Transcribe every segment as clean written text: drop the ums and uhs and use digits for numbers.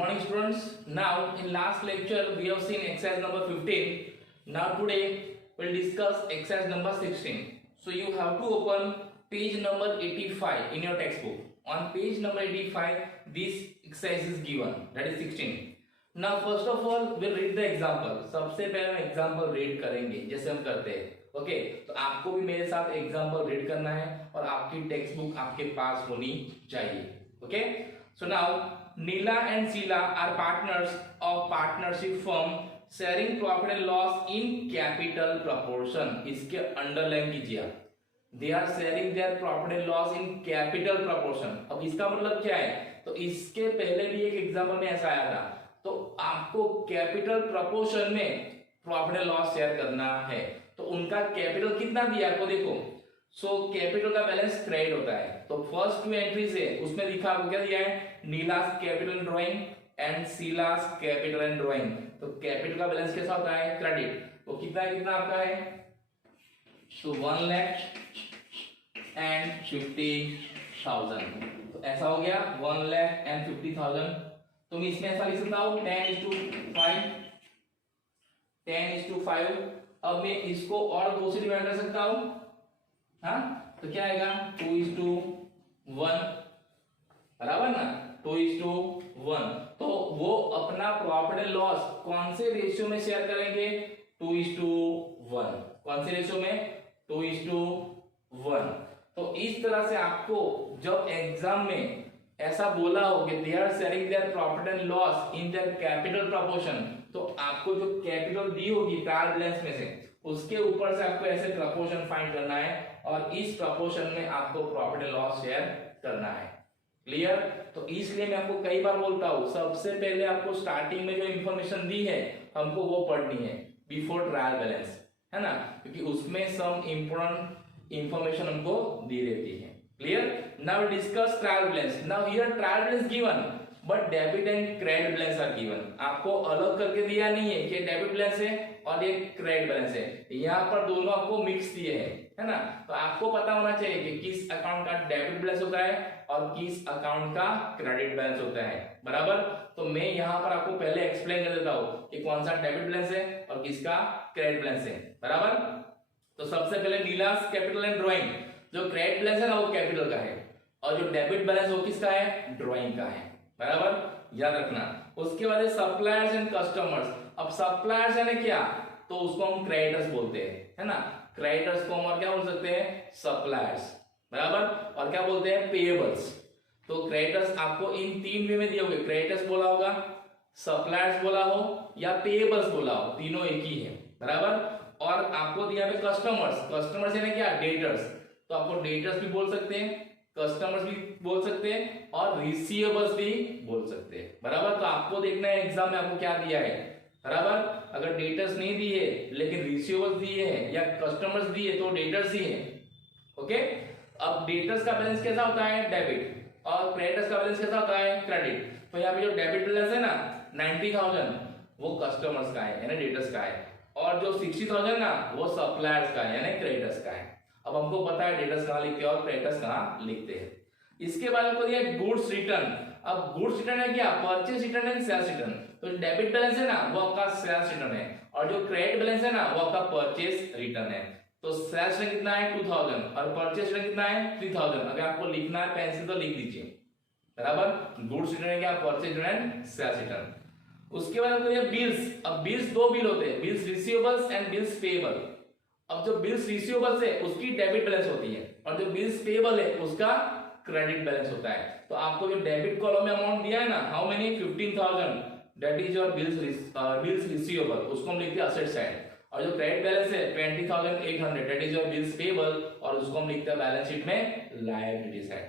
morning students. Now in last lecture we have seen exercise number 15. Now today we'll discuss exercise number 16. So you have to open page number 85 in your textbook. On page number 85 this exercise is given, that is 16. Now first of all we'll read the example. सबसे पहले हम example read करेंगे जैसे हम करते हैं. Okay तो आपको भी मेरे साथ एग्जाम्पल रीड करना है और आपकी टेक्स्ट बुक आपके पास होनी चाहिए. Okay so now Neela and Sheela are partners of partnership firm sharing profit and loss in capital proportion. इसके अंडरलाइन कीजिए, they are sharing their profit and loss in capital proportion. अब इसका मतलब क्या है, तो इसके पहले भी एक एग्जाम्पल में ऐसा आया था. तो आपको कैपिटल प्रपोर्शन में प्रॉफिट एंड लॉस शेयर करना है. तो उनका कैपिटल कितना दिया आपको देखो. सो कैपिटल का बैलेंस क्रेडिट होता है. तो फर्स्ट टू एंट्रीज है उसमें लिखा आपको क्या दिया है, Neela's capital and drawing and Sheela's capital and drawing. तो कैपिटल का बैलेंस कैसा होता है, क्रेडिट. तो कितना है, कितना आपका है, तो 1,50,000. तो ऐसा हो गया 1,50,000. तो मैं इसमें ऐसा लिख सकता हूं 10:5. अब मैं इसको और 2 से डिवाइड कर सकता हूं. हाँ तो क्या आएगा 2:1, बराबर ना, 2:1. तो वो अपना प्रॉफिट एंड लॉस कौन से रेशियो में शेयर करेंगे, 2:1. कौन से रेशियो में, 2:1. तो इस तरह से आपको जब एग्जाम में ऐसा बोला हो कि they are sharing their profit and loss in their capital proportion, तो आपको जो कैपिटल दी होगी ट्रायल बैलेंस में से उसके ऊपर से आपको ऐसे प्रपोर्शन फाइंड करना है और इस प्रपोर्शन में आपको प्रॉफिट एंड लॉस शेयर करना है. क्लियर. तो इसलिए मैं आपको कई बार बोलता हूं सबसे पहले आपको स्टार्टिंग में जो इंफॉर्मेशन दी है हमको वो पढ़नी है बिफोर ट्रायल बैलेंस, है ना, क्योंकि उसमें सम इंपोर्टेंट इंफॉर्मेशन हमको दी रहती है. Clear? Now discuss trial balance. Now here trial balance given, but debit and credit balance are given. आपको अलग करके दिया नहीं है कि डेबिट बैलेंस है और ये क्रेडिट बैलेंस है. यहाँ पर दोनों आपको मिक्स दिए हैं, है ना. तो आपको पता होना चाहिए कि किस अकाउंट का डेबिट बैलेंस होता है और किस अकाउंट का क्रेडिट बैलेंस होता है, बराबर. तो मैं यहाँ पर आपको पहले एक्सप्लेन कर देता हूँ कि कौन सा डेबिट बैलेंस है और किसका क्रेडिट बैलेंस है, बराबर. तो सबसे पहले नीलास कैपिटल एंड ड्राइंग, जो क्रेडिट बैलेंस है ना वो कैपिटल का है और जो डेबिट बैलेंस वो किसका है, ड्राइंग का है, बराबर, याद रखना. उसके बाद सप्लायर्स एंड कस्टमर्स. अब सप्लायर्स है ना क्या, तो उसको हम क्रेडिटर्स बोलते हैं, है ना. क्रेडिटर्स को हम और क्या बोल सकते हैं, सप्लायर्स, बराबर. और क्या बोलते हैं, पेएबल्स. तो क्रेडिटर्स आपको इन 3 वे में दिए होंगे, क्रेडिटर्स बोला होगा, सप्लायर्स बोला हो या पेएबल्स बोला हो, तीनों एक ही है, बराबर. और आपको दिया है कस्टमर्स. कस्टमर्स है ना क्या, डेटर्स. तो आपको डेटर्स भी बोल सकते हैं, कस्टमर्स भी बोल सकते हैं और रिसीवेबल्स भी बोल सकते हैं, बराबर. तो आपको देखना है एग्जाम में आपको क्या दिया है, बराबर. अगर डेटर्स नहीं दिए लेकिन रिसीवेबल्स दिए हैं या कस्टमर्स दिए तो डेटर्स ही है. ओके. अब डेटर्स का बैलेंस कैसा होता है, डेबिट, और क्रेडिटर्स का बैलेंस कैसा होता है, क्रेडिट. तो यहाँ पे जो डेबिट बैलेंस है ना 90,000 वो कस्टमर्स का है यानी डेटर्स का है, और जो 60,000 ना वो सप्लायर्स का है यानी क्रेडिटर्स का है. अब हमको पता है डेटर्स कहाँ लिखते हैं और क्रेडिटर्स कहाँ लिखते हैं. इसके बाद हमको दिया गुड्स रिटर्न. अब गुड्स रिटर्न है क्या, purchase return and sales return. तो डेबिट बैलेंस है ना वो आपका सेल्स रिटर्न है और जो क्रेडिट बैलेंस है ना वो आपका परचेज रिटर्न है. तो सेल्स रिटर्न कितना है 2,000 और परचेज रिटर्न कितना है 3,000. अगर आपको लिखना है पेंसिल तो लिख दीजिए, बराबर. गुड्स रिटर्न है क्या, परचेज रिटर्न, सेल्स रिटर्न. उसके बाद आपको बिल्स. अब बिल्स 2 बिल होते हैं, bills receivables and bills payable. अब जो बिल्स रिसीवेबल्स है उसकी डेबिट बैलेंस होती है और जो बिल्स पेएबल है उसका क्रेडिट बैलेंस होता है. तो आपको जो डेबिट कॉलम में अमाउंट दिया है ना, how many 15,000, that is your bills receivable, उसको हम लिखते हैं असेट साइड. और जो क्रेडिट बैलेंस है 20,800, that is your bills payable और उसको हम लिखते हैं बैलेंस शीट में liability side.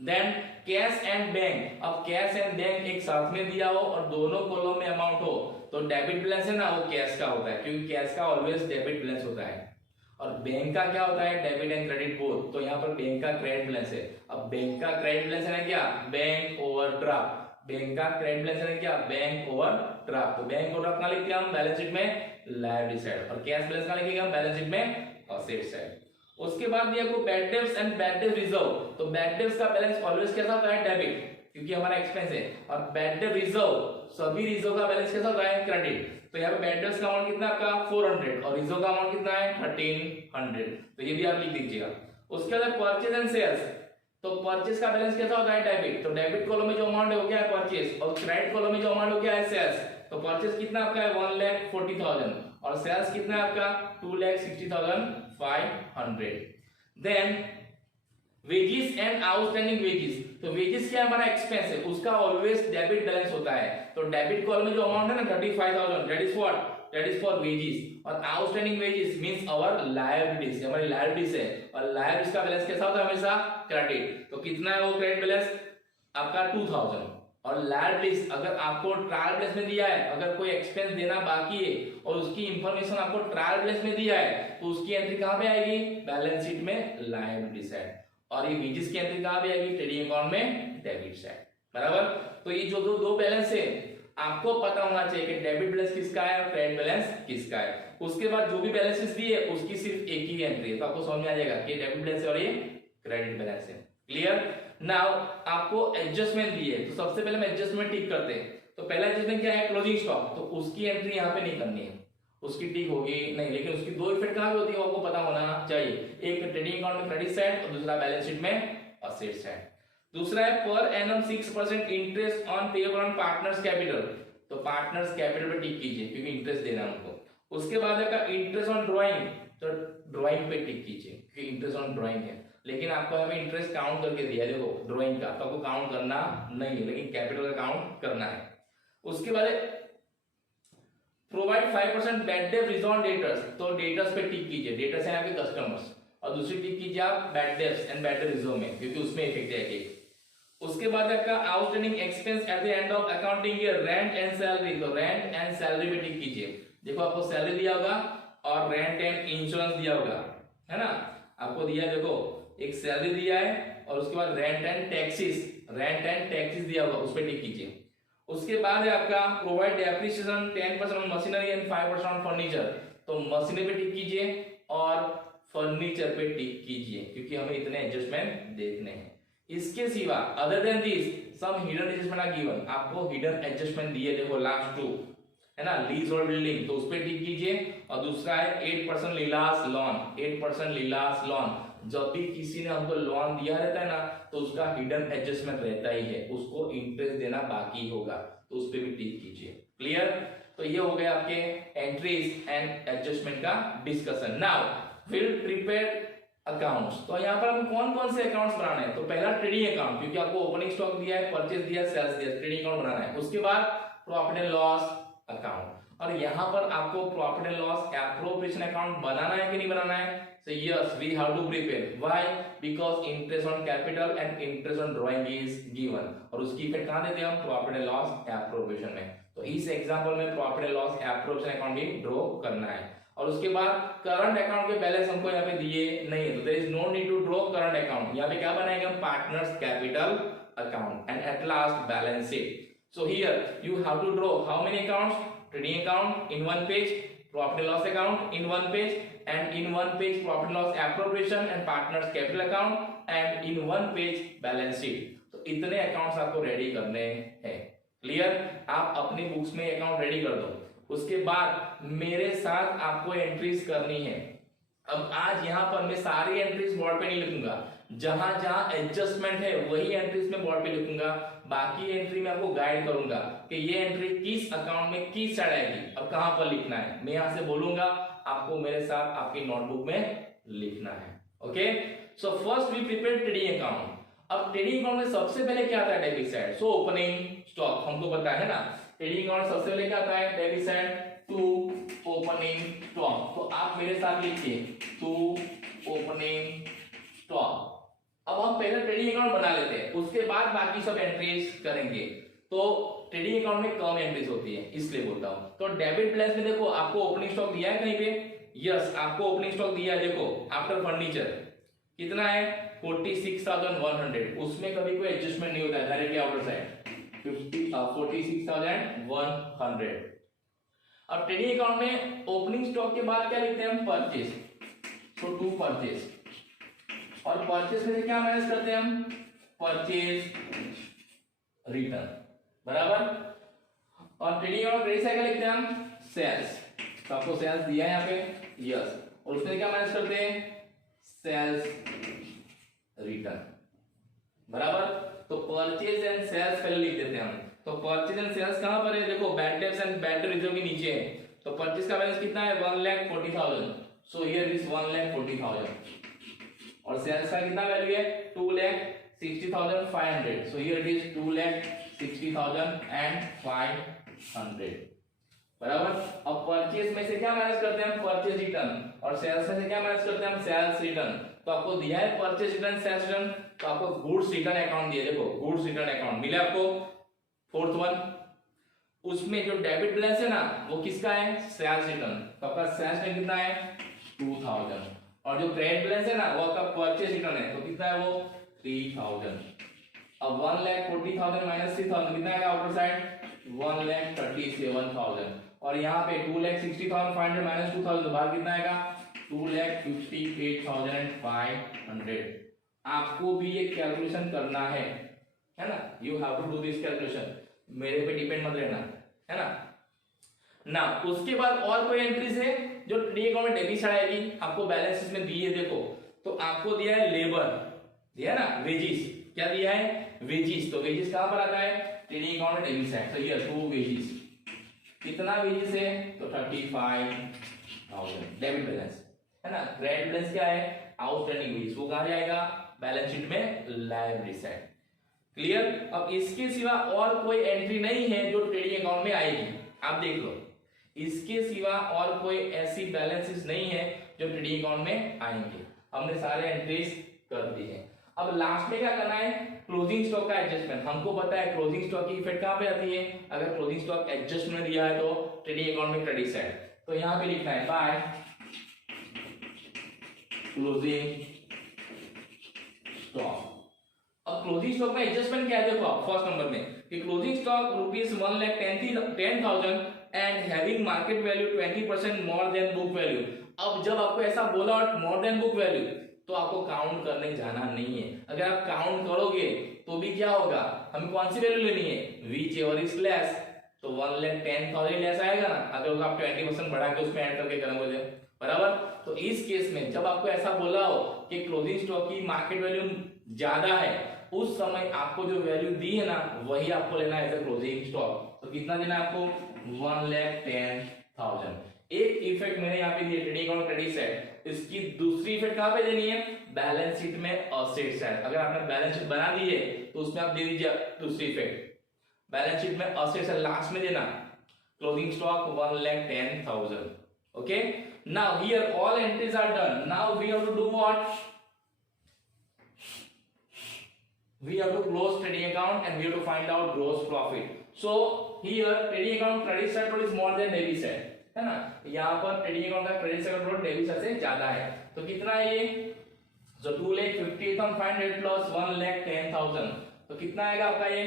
Then cash and bank. अब कैश एंड बैंक एक साथ में दिया हो और दोनों कॉलम में अमाउंट हो तो डेबिट बैलेंस है ना वो कैश का होता है, क्योंकि कैश का ऑलवेज डेबिट बैलेंस होता है. और बैंक का क्या होता है, डेबिट एंड क्रेडिट बोथ. तो यहाँ पर बैंक का क्रेडिट बैलेंस है. अब बैंक का क्रेडिट बैलेंस है ना क्या, बैंक ओवरड्राफ्ट. बैंक का क्रेडिट बैलेंस है ना क्या, बैंक ओवरड्राफ्ट. तो बैंक ओवरड्राफ्ट कहाँ लिखते हैं हम, बैलेंस शीट में लायबिलिटी साइड. और कैश बैलेंस कहाँ लिखेंगे हम, बैलेंस शीट में असेट साइड. उसके बाद दिया आपको बैड डेब्ट्स एंड बैड डेब्ट रिजर्व. तो बैड डेब्ट्स का बैलेंस ऑलवेज कैसा होता है, डेबिट, क्योंकि हमारा एक्सपेंस है। और बैड डेट रिजर्व, सभी रिजर्व का बैलेंस कैसा होता है, क्रेडिट। तो यहाँ पे बैड डेट्स का अमाउंट कितना आपका 400 और रिजर्व का अमाउंट कितना है 1300, तो ये भी आप लिख दीजिएगा। उसके बाद परचेज एंड सेल्स, तो परचेज का बैलेंस कैसा होता है, डेबिट। तो डेबिट कॉलम में जो अमाउंट है वो क्या है, परचेज, और क्रेडिट कॉलम में जो अमाउंट है वो क्या है, सेल्स। तो परचेज कितना आपका है 1,40,000 और सेल्स कितना है आपका 2,60,500। Then wages and outstanding wages, तो वेजेस क्या हमारा एक्सपेंस है, उसका ऑलवेज डेबिट बैलेंस होता है। तो डेबिट कॉलम में जो अमाउंट है ना 35,000, that is what, that is for wages. और outstanding wages means our liabilities, हमारी लायबिलिटीज है, और लायबिलिटीज का बैलेंस कैसा होता है, हमेशा क्रेडिट। तो कितना है वो क्रेडिट बैलेंस आपका 2000। और लायबिलिटीज अगर आपको ट्रायल बैलेंस में दिया है, अगर कोई एक्सपेंस देना बाकी है और उसकी इंफॉर्मेशन आपको ट्रायल बैलेंस में दिया है, तो उसकी एंट्री कहां पे आएगी, बैलेंस शीट में लायबिलिटी साइड। और ये वेजेस की एंट्री कहां पे आएगी, ट्रेडिंग अकाउंट में डेबिट साइड, बराबर। तो ये जो दो बैलेंस है आपको पता होना चाहिए कि डेबिट बैलेंस किसका है और क्रेडिट बैलेंस किसका है। उसके बाद जो भी बैलेंसेस दिए उसकी सिर्फ एक ही एंट्री है, तो आपको समझ में आ जाएगा कि डेबिट बैलेंस है और ये क्रेडिट बैलेंस है। क्लियर। नाउ आपको एडजस्टमेंट दिए, तो सबसे पहले हम एडजस्टमेंट टिक करते हैं। तो पहला एडजस्टमेंट क्या है, क्लोजिंग स्टॉक, तो उसकी एंट्री यहाँ पे नहीं करनी है, उसकी टिक होगी नहीं, लेकिन उसकी दो इफेक्ट कहां पे होती है वो आपको पता होना चाहिए। एक ट्रेडिंग अकाउंट में क्रेडिट साइड और दूसरा बैलेंस शीट में असेट साइड। दूसरा है per annum 6% interest on payable on partners capital, तो पार्टनर्स कैपिटल पे टिक कीजिए क्योंकि इंटरेस्ट देना है उनको। उसके बाद आपका इंटरेस्ट ऑन ड्राइंग, तो ड्राइंग पे टिक कीजिए क्योंकि इंटरेस्ट ऑन ड्राइंग है, लेकिन आपको हमें इंटरेस्ट काउंट करके दिया है, देखो ड्राइंग का, तो आपको काउंट करना नहीं है, लेकिन कैपिटल का काउंट करना है। उसके बाद provide 5% bad debt reserve on debtors, तो डेटर्स पे टिक कीजिए, डेटर्स है आपके कस्टमर्स, और दूसरी टिक कीजिए आप bad debts and bad debt reserve में, क्योंकि उसमें इफेक्ट है एक। उसके बाद आपका outstanding expense at the end of accounting year, rent and salary, तो रेंट एंड सैलरी पे टिक कीजिए। देखो आपको सैलरी दिया होगा और रेंट एंड इंश्योरेंस दिया होगा, है ना, आपको दिया है, देखो एक सैलरी दिया है और उसके बाद रेंट एंड टैक्सेस दिया होगा, उस पे टिक कीजिए। उसके बाद है आपका provide depreciation 10% on machinery and 5% on furniture, तो मशीनरी पे टिक कीजिए और फर्नीचर पे टिक कीजिए क्योंकि हमें इतने एडजस्टमेंट देखने हैं। इसके सिवा other than this some hidden adjustment are given, आपको हिडन एडजस्टमेंट दिए, देखो लास्ट टू है ना, लीज और बिल्डिंग, तो उस पे टिक कीजिए। और दूसरा है 8% लीलास लॉन, 8% लीलास लॉन, जब भी किसी ने हमको लोन दिया रहता है ना तो उसका हिडन एडजस्टमेंट रहता ही है, उसको इंटरेस्ट देना बाकी होगा, तो उस पे भी टिक कीजिए। क्लियर। तो ये हो गया आपके एंट्रीज एंड एडजस्टमेंट का discussion. Now will prepare accounts, तो यहाँ पर हम कौन कौन से अकाउंट्स बनाने हैं, तो पहला ट्रेडिंग अकाउंट, क्योंकि आपको ओपनिंग स्टॉक दिया है, परचेज दिया है, सेल्स दिया है, ट्रेडिंग अकाउंट बनाना है। उसके बाद प्रॉफिट एंड लॉस अकाउंट, और यहाँ पर आपको profit and loss appropriation account बनाना है कि नहीं बनाना है, so yes we have to prepare, why, because interest on capital and interest on drawing is given, और उसकी इफेक्ट कहां देते हैं हम, प्रॉफिट एंड लॉस एप्रोप्रिएशन में। तो इस एग्जांपल में profit and loss appropriation account भी ड्रॉ करना है। और उसके बाद करंट अकाउंट के बैलेंस हमको यहाँ पे दिए नहीं है, तो there is no need to draw current account, यहाँ पे क्या बनाएंगे हम, partners capital account and at last balance sheet. So here you have to draw how many accounts, trading account in one page, profit and loss account in one page, and in one page profit and loss appropriation and partners capital account and in one page balance sheet। तो इतने accounts आपको ready करने हैं। Clear. आप अपनी books में account ready कर दो, उसके बाद मेरे साथ आपको एंट्रीज करनी है। अब आज यहाँ पर मैं सारी एंट्रीज बोर्ड पे नहीं लिखूंगा, जहां जहां एडजस्टमेंट है वही एंट्रीज में बोर्ड पे लिखूंगा, बाकी एंट्री में आपको गाइड करूंगा कि ये एंट्री किस अकाउंट में किस साइड आएगी और कहां पर लिखना है। मैं यहां से बोलूंगा, आपको मेरे साथ आपकी नोटबुक में लिखना है। Okay, so first we prepare trading account. अब ट्रेडिंग अकाउंट में सबसे पहले क्या आता है, debit side, so opening stock हमको पता है ना, ट्रेडिंग अकाउंट सबसे पहले क्या आता है, debit side to opening stock. तो आप मेरे साथ लिखिए टू ओपनिंग स्टॉक। अब हम पहले ट्रेडिंग अकाउंट बना लेते हैं, उसके बाद बाकी सब एंट्रीज करेंगे। तो ट्रेडिंग अकाउंट में कम एंट्रीज होती है इसलिए बोलता हूं। तो डेबिट बैलेंस में देखो आपको ओपनिंग स्टॉक दिया है कहीं पे, यस आपको ओपनिंग स्टॉक दिया है, देखो आफ्टर फर्नीचर कितना है 46,100, उसमें कभी कोई एडजस्टमेंट नहीं होता है, डायरेक्टली आउटर साइड 46,100। अब ट्रेडिंग अकाउंट में ओपनिंग स्टॉक के बाद क्या लिखते हैं हम, परचेज, सो टू परचेज, और परचेज में क्या माइनस करते हैं हम, परचेज रिटर्न, बराबर। और ट्रेडिंग अकाउंट क्रेडिट साइड का लिखते हैं हम सेल्स, तो आपको सेल्स दिया है यहाँ पे, यस, और उसमें क्या माइनस करते हैं, सेल्स रिटर्न, बराबर। तो परचेज एंड सेल्स पहले लिख देते हैं हम। तो परचेज एंड सेल्स कहां पर है, देखो bad debts and bad debt reserve के नीचे है। तो परचेज का बैलेंस कितना है, 1,40,000, सो हियर इज 1,40,000। और सेल्स का कितना वैल्यू है, 2,60,500, सो हियर इट इज 2,60,500, बराबर। अब परचेज में से क्या माइनस करते हैं हम, परचेज रिटर्न, और सेल्स में से क्या माइनस करते हैं हम, सेल्स रिटर्न। तो आपको दिया है परचेज रिटर्न, सेल्स रिटर्न, तो आपको गुड्स रिटर्न अकाउंट दिया, देखो गुड्स रिटर्न अकाउंट मिला आपको, फोर्थ वन। उसमें जो डेबिट बैलेंस है ना वो किसका है, सेल्स रिटर्न, तो आपका सेल्स रिटर्न कितना है, 2,000। और जो क्रेडिट बैलेंस है ना वो आपका परचेज रिटर्न है, तो कितना है वो, 3,000। अब 1,40,000 माइनस 3,000 कितना आएगा आउटर साइड, 1,37,000। और यहाँ पे 2,60,500 माइनस 2,000 तो बाहर कितना आएगा, 2,58,500। आपको भी ये कैलकुलेशन करना है ना, you have to do this calculation, मेरे पे डिपेंड मत रहना, है ना। ना उसके बाद और कोई एंट्रीज है जो ट्रेडिंग अकाउंट में डेबिट साइड आएगी, आपको बैलेंस इसमें दिए, देखो तो आपको दिया है लेबर, दिया है ना, वेजिस, क्या दिया है, वेजिस। तो वेजिस कहां पर आता है, ट्रेडिंग अकाउंट में डेबिट साइड, तो हियर 2 वेजिस, कितना वेजिस है, तो 35,000 डेबिट बैलेंस, है ना। क्रेडिट बैलेंस क्या है, आउटस्टैंडिंग वेजिस, वो कहां जाएगा, बैलेंस शीट में लायबिलिटी साइड, क्लियर। अब इसके सिवा और कोई एंट्री नहीं है जो ट्रेडिंग अकाउंट में आएगी, आप देख लो, इसके सिवा और कोई ऐसी बैलेंसेस नहीं है जो ट्रेडिंग अकाउंट में आएंगे, हमने सारे एंट्रीज कर दी है। अब लास्ट में क्या करना है, क्लोजिंग स्टॉक का एडजस्टमेंट। हमको पता है क्लोजिंग स्टॉक की इफेक्ट कहां पे आती है, अगर क्लोजिंग स्टॉक एडजस्टमेंट दिया है तो ट्रेडिंग अकाउंट में क्रेडिट साइड, तो यहां पे लिखना है बाय क्लोजिंग स्टॉक। अब क्लोजिंग स्टॉक में एडजस्टमेंट क्या है, देखो आप फर्स्ट नंबर में कि closing stock ₹1,10,000 and having market value 20% more than book value. अब जब आपको ऐसा बोला मोर देन बुक वैल्यू, तो आपको काउंट करने जाना नहीं है। अगर आप काउंट करोगे तो भी क्या होगा, हमें कौन सी वैल्यू लेनी है, विच एवर इज लेस, तो 1,10,000 लेस आएगा ना, अगर आप 20% बढ़ा के उसमें ऐड करके करोगे, बराबर। तो इस केस में जब आपको ऐसा बोला हो कि क्लोजिंग स्टॉक की मार्केट वैल्यू ज्यादा है, उस समय आपको जो वैल्यू दी है ना वही आपको लेना है एज अ क्लोजिंग स्टॉक। तो कितना देना है आपको, 1,10,000। एक इफेक्ट मैंने यहाँ पे दी ट्रेडिंग अकाउंट क्रेडिट साइड, इसकी दूसरी इफेक्ट कहां पे देनी है, बैलेंस शीट में असेट साइड। अगर आपने बैलेंस शीट बना दी है तो उसमें आप दे दीजिए दूसरी इफेक्ट, बैलेंस शीट में असेट साइड लास्ट में देना, closing stock 1,10,000। Okay, now here all entries are done, now we have to do what, we have to close trading account and we have to find out gross profit. So here trading account credit side is more than debit side, है ना। यहाँ पर trading account का credit side load debit side से ज्यादा है, तो कितना है ये, जो 2,58,500 प्लस 1,10,000, तो कितना आएगा आपका ये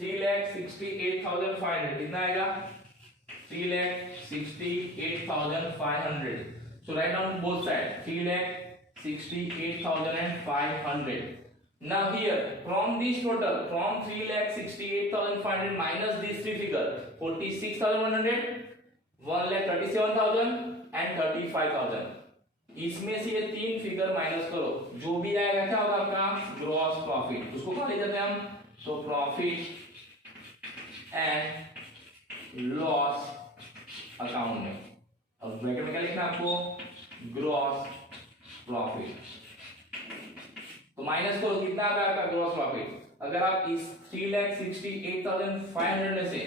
3,68,500, कितना आएगा 3,68,500। So right down both side 3,68,500। Now here from this total, from 3,68,500 minus these three figure, 46,100, 1,37,000 and 35,000, इसमें से ये तीन फिगर माइनस करो, जो भी आएगा क्या होगा आपका ग्रॉस प्रॉफिट, उसको कहाँ ले जाते हैं हम, तो प्रॉफिट एंड लॉस अकाउंट में। अब ब्रैकेट में क्या लिखना है आपको, ग्रॉस प्रॉफिट। तो माइनस करो कितना आ रहा है आपका ग्रॉस प्रॉफिट। अगर आप इस 3,68,500 में से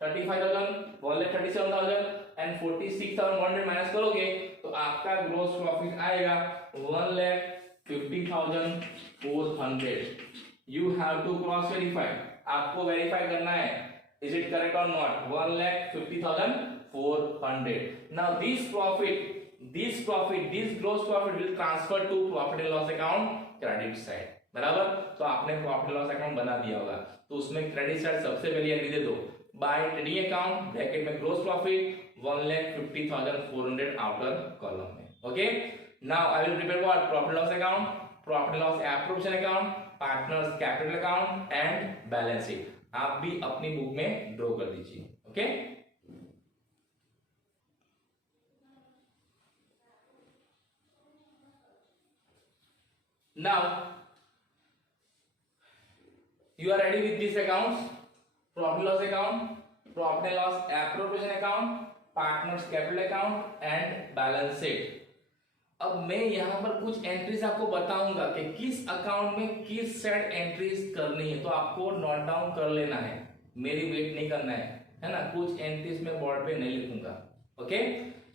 35,000, 1,37,000 एंड 46,100 माइनस करोगे तो आपका ग्रॉस प्रॉफिट आएगा 1,50,400। You have to cross verify, आपको वेरीफाई करना है इज इट करेक्ट और not, 1,50,400। Now this gross profit will transfer to profit and loss account credit side, बराबर। तो आपने प्रॉफिट लॉस अकाउंट बना दिया होगा, तो उसमें क्रेडिट साइड सबसे पहले एंट्री दे दो, बाय ट्रेडिंग अकाउंट ब्रैकेट में ग्रॉस प्रॉफिट 1,50,400 आउटर कॉलम में। Okay, now I will prepare what, profit loss account, profit loss appropriation account, partners capital account and balance sheet. आप भी अपनी बुक में draw कर दीजिए। Okay, now you are ready with these accounts: profit loss account, profit and loss appropriation account, partners capital account and balance sheet। अब मैं यहाँ पर कुछ एंट्रीज आपको बताऊंगा कि किस अकाउंट में किस सेट एंट्रीज करनी है, तो आपको नोट डाउन कर लेना है, मेरी वेट नहीं करना है ना। कुछ एंट्रीज मैं बोर्ड पे नहीं लिखूंगा। Okay,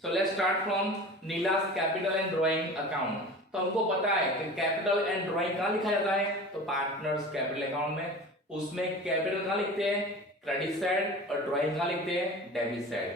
so let's start from Neela's capital and drawing account. तो हमको पता है कि कैपिटल एंड ड्राइंग कहाँ लिखा जाता है, तो पार्टनर्स कैपिटल अकाउंट में। उसमें कैपिटल कहाँ लिखते हैं, क्रेडिट साइड, और ड्राइंग कहाँ लिखते हैं, डेबिट साइड,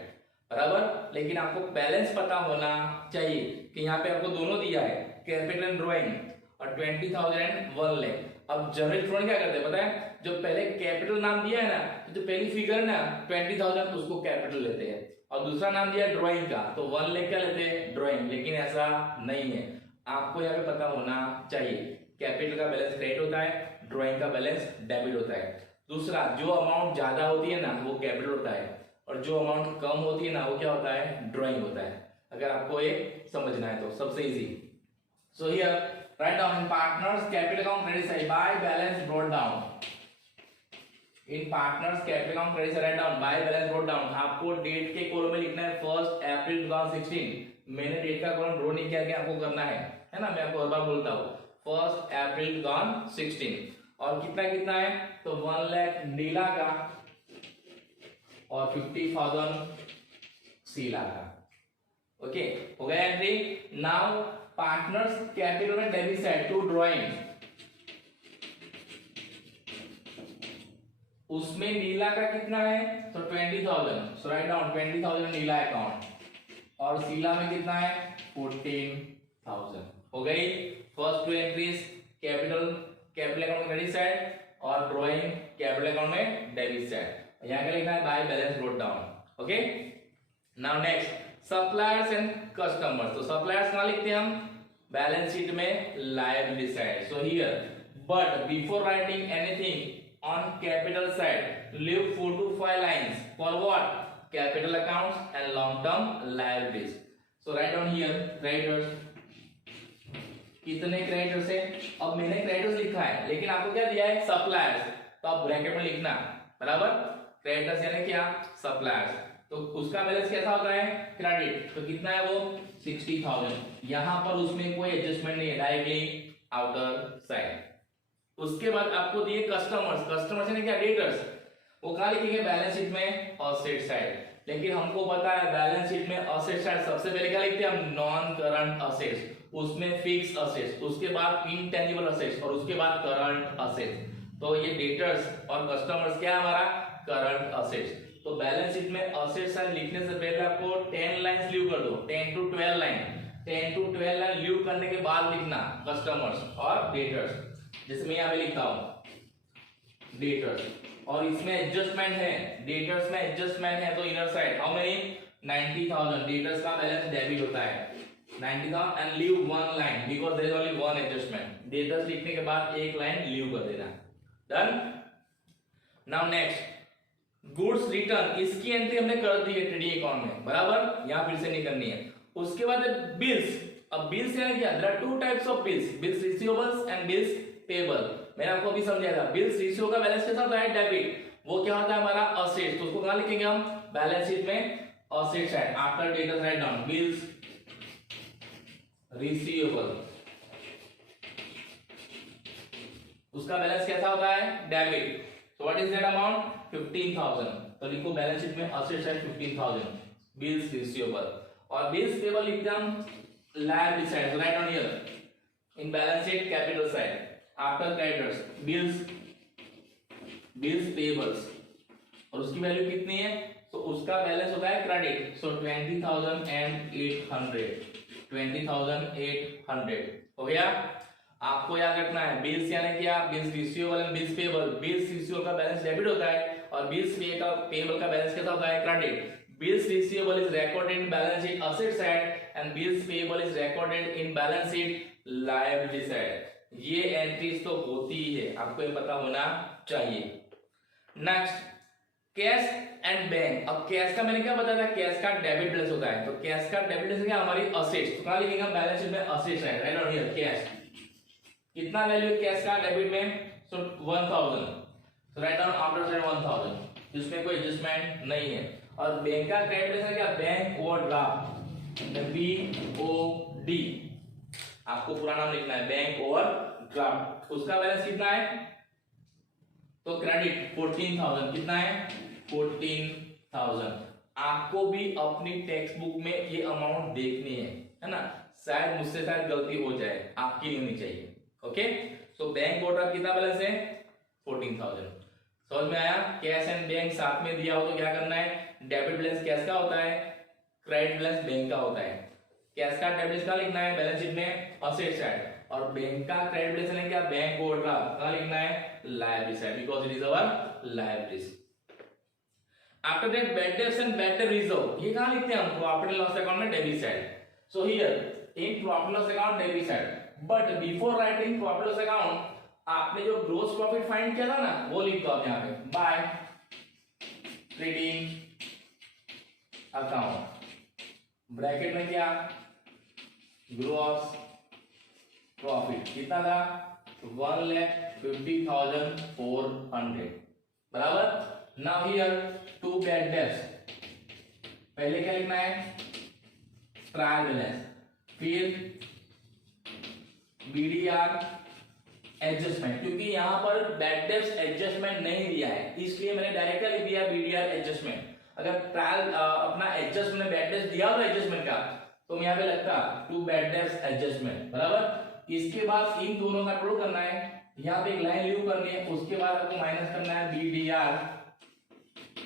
बराबर। लेकिन आपको बैलेंस पता होना चाहिए कि यहाँ पे आपको दोनों दिया है, कैपिटल एंड ड्राइंग, और 20,000 एंड 1 लाख। अब जनरल स्टूडेंट क्या करते हैं पता है, जो पहले कैपिटल नाम दिया है ना, तो जो पहली फिगर ना 20,000 उसको कैपिटल लेते हैं, और दूसरा नाम दिया ड्राइंग का तो 1 लाख क्या लेते हैं, ड्राइंग। लेकिन ऐसा नहीं है, आपको यहाँ पे पता होना चाहिए कैपिटल का बैलेंस क्रेडिट होता है, ड्राइंग का बैलेंस डेबिट होता है। दूसरा, जो अमाउंट ज्यादा होती है ना वो कैपिटल होता है, और जो अमाउंट कम होती है ना वो क्या होता है, ड्राइंग होता है। अगर आपको ये समझना है तो सबसे easy. So here write down in partners capital account credit side by balance brought down. In partners capital account credit side write down by balance brought down. आपको डेट के कॉलम में लिखना है 1 अप्रैल 2016। मैंने डेट का कॉलम ड्रॉ नहीं किया, कि आपको करना है ना, मैं आपको हर बार बोलता हूँ 1 अप्रैल 2016। और कितना कितना है, तो 1 लाख नीला का और 50,000 सीला का। ओके, हो गया entry. Now partners capital and debit side to drawing. उसमें नीला का कितना है, तो 20,000। So right down 20,000 Nila account, और सीला में कितना है 14,000। हो गई first two entries, capital account में क्रेडिट साइड, और ड्राइंग कैपिटल अकाउंट में डेबिट साइड। यहाँ क्या लिखना है, by balance brought down. Okay, now next suppliers and customers. तो सप्लायर्स कहाँ लिखते हैं हम, बैलेंस शीट में liability side. So here but before writing anything on capital side leave 4 to 5 lines for what, capital accounts and long term liabilities. So write down here creditors, कितने creditors है। अब मैंने creditors लिखा है, लेकिन आपको क्या दिया है, सप्लायर्स, तो आप ब्रैकेट में लिखना, बराबर। क्रेडिटर्स यानी क्या, सप्लायर्स। तो उसका बैलेंस कैसा होता है, क्रेडिट। तो कितना है वो 60,000। यहां पर उसमें कोई एडजस्टमेंट नहीं है, डायरेक्टली आउटर साइड। उसके बाद आपको दिए कस्टमर्स यानी क्या, डेटर्स। वो कहां लिखेंगे, बैलेंस शीट में असेट साइड। लेकिन हमको पता है बैलेंस शीट में असेट साइड सबसे पहले क्या लिखते हैं हम, नॉन करंट असेट्स, उसमें फिक्स असेट्स, उसके बाद इनटेंजिबल असेट्स, और उसके बाद करंट असेट्स। तो ये डेटर्स और कस्टमर्स क्या है, हमारा करंट असेट्स। तो बैलेंस शीट में असेट साइड लिखने से पहले आपको 10 लाइंस लीव कर दो, 10 to 12 line. 10 to 12 line leave करने के बाद लिखना कस्टमर्स और डेटर्स। जैसे मैं यहाँ पे लिखता हूँ डेटर्स, और इसमें एडजस्टमेंट है, डेटर्स में एडजस्टमेंट है, तो inner side how many 90,000। Debtors का बैलेंस डेबिट होता है 90,000 and leave 1 line because there is only 1 adjustment. Debtors लिखने के बाद 1 लाइन लीव कर देना। Done. Now next goods return, इसकी एंट्री हमने कर दी है ट्रेडिंग अकाउंट में, बराबर, यहां फिर से नहीं करनी है। उसके बाद बिल्स। अब बिल्स यानी क्या, there are 2 types of bills, bills receivables and bills payable. मैंने आपको अभी समझाया था, बिल्स रिसीवेबल का बैलेंस कैसा होता है, डेबिट। वो क्या होता है हमारा असेट्स, तो उसको कहां लिखेंगे हम, बैलेंस शीट में asset side, after debtors write down bills receivable, उसका बैलेंस कैसा होता है, debit. So what is that amount, 15,000। तो लिखो बैलेंस शीट में असेट साइड 15,000, बिल्स रिसीवेबल, और बिल्स पेबल लिखते हम liability side. So write down here in balance sheet capital side after creditors bills payables, और उसकी वैल्यू कितनी है, तो उसका बैलेंस होता है क्रेडिट। सो 20,800 20,800 हो गया। आपको याद रखना है बिल्स यानी क्या, bills receivable and bills payable. Bills receivable का बैलेंस डेबिट होता है, और बिल्स पेएबल का बैलेंस कैसा होता है, credit. Bills receivable is recorded in balance sheet asset side and bills payable is recorded in balance sheet liability side. ये entries तो होती ही है, आपको ये पता होना चाहिए। Next cash and bank. अब कैश का मैंने क्या बताया था, कैश का डेबिट बैलेंस होता है, तो कैश का डेबिट बैलेंस क्या हमारी असेट्स, तो कहां लिखेंगे बैलेंस शीट में असेट्स है, राइट ऑन हियर कैश। कितना वैल्यू है कैश का डेबिट में, सो 1000, सो राइट डाउन आफ्टर साइड 1000, जिसमें कोई एडजस्टमेंट नहीं है। और बैंक का क्रेडिट बैलेंस क्या, बैंक ओवरड्राफ्ट, BOD, आपको पूरा नाम लिखना है बैंक ओवरड्राफ्ट। उसका बैलेंस कितना है, तो क्रेडिट 14000, कितना है 14000। आपको भी अपनी टेक्स्ट बुक में ये अमाउंट देखनी है ना, शायद मुझसे शायद गलती हो जाए, आपकी नहीं होनी चाहिए। ओके, सो बैंक ओवरड्राफ्ट कितना बैलेंस है 14000। समझ में आया, कैश एंड बैंक साथ में दिया हो तो क्या करना है, डेबिट बैलेंस कैश का होता है, क्रेडिट बैलेंस बैंक का होता है। कैश का डेबिट का लिखना है बैलेंस शीट में असेट साइड, और बैंक का क्रेडिट बैलेंस है क्या, बैंक ओवरड्राफ्ट का लिखना है liability side, because it is our liabilities. After that bad debts and bad debt reserve, ये कहां लिखते हैं हम, प्रॉफिट एंड लॉस अकाउंट में debit side. So here in profit loss account debit side, but before writing profit loss account आपने जो gross profit find किया था ना, वो लिख दो आप यहां पे बाय ट्रेडिंग अकाउंट, ब्रैकेट में क्या, ग्रोस प्रॉफिट कितना था 1,50,400, बराबर। Now here to bad debts, पहले क्या लिखना है ट्रायल बैलेंस, फिर BDR एडजस्टमेंट, क्योंकि यहां पर बैड डेट्स एडजस्टमेंट नहीं दिया है इसलिए मैंने डायरेक्ट लिख दिया BDR एडजस्टमेंट। अगर ट्रायल अपना एडजस्टमेंट में बैड डेट्स दिया हो एडजस्टमेंट का, तो यहां पे लगता टू बैड डेट्स एडजस्टमेंट, बराबर। इसके बाद इन दोनों का टोटल करना है, यहां पे एक लाइन लीव करनी है, उसके बाद आपको माइनस करना है BDR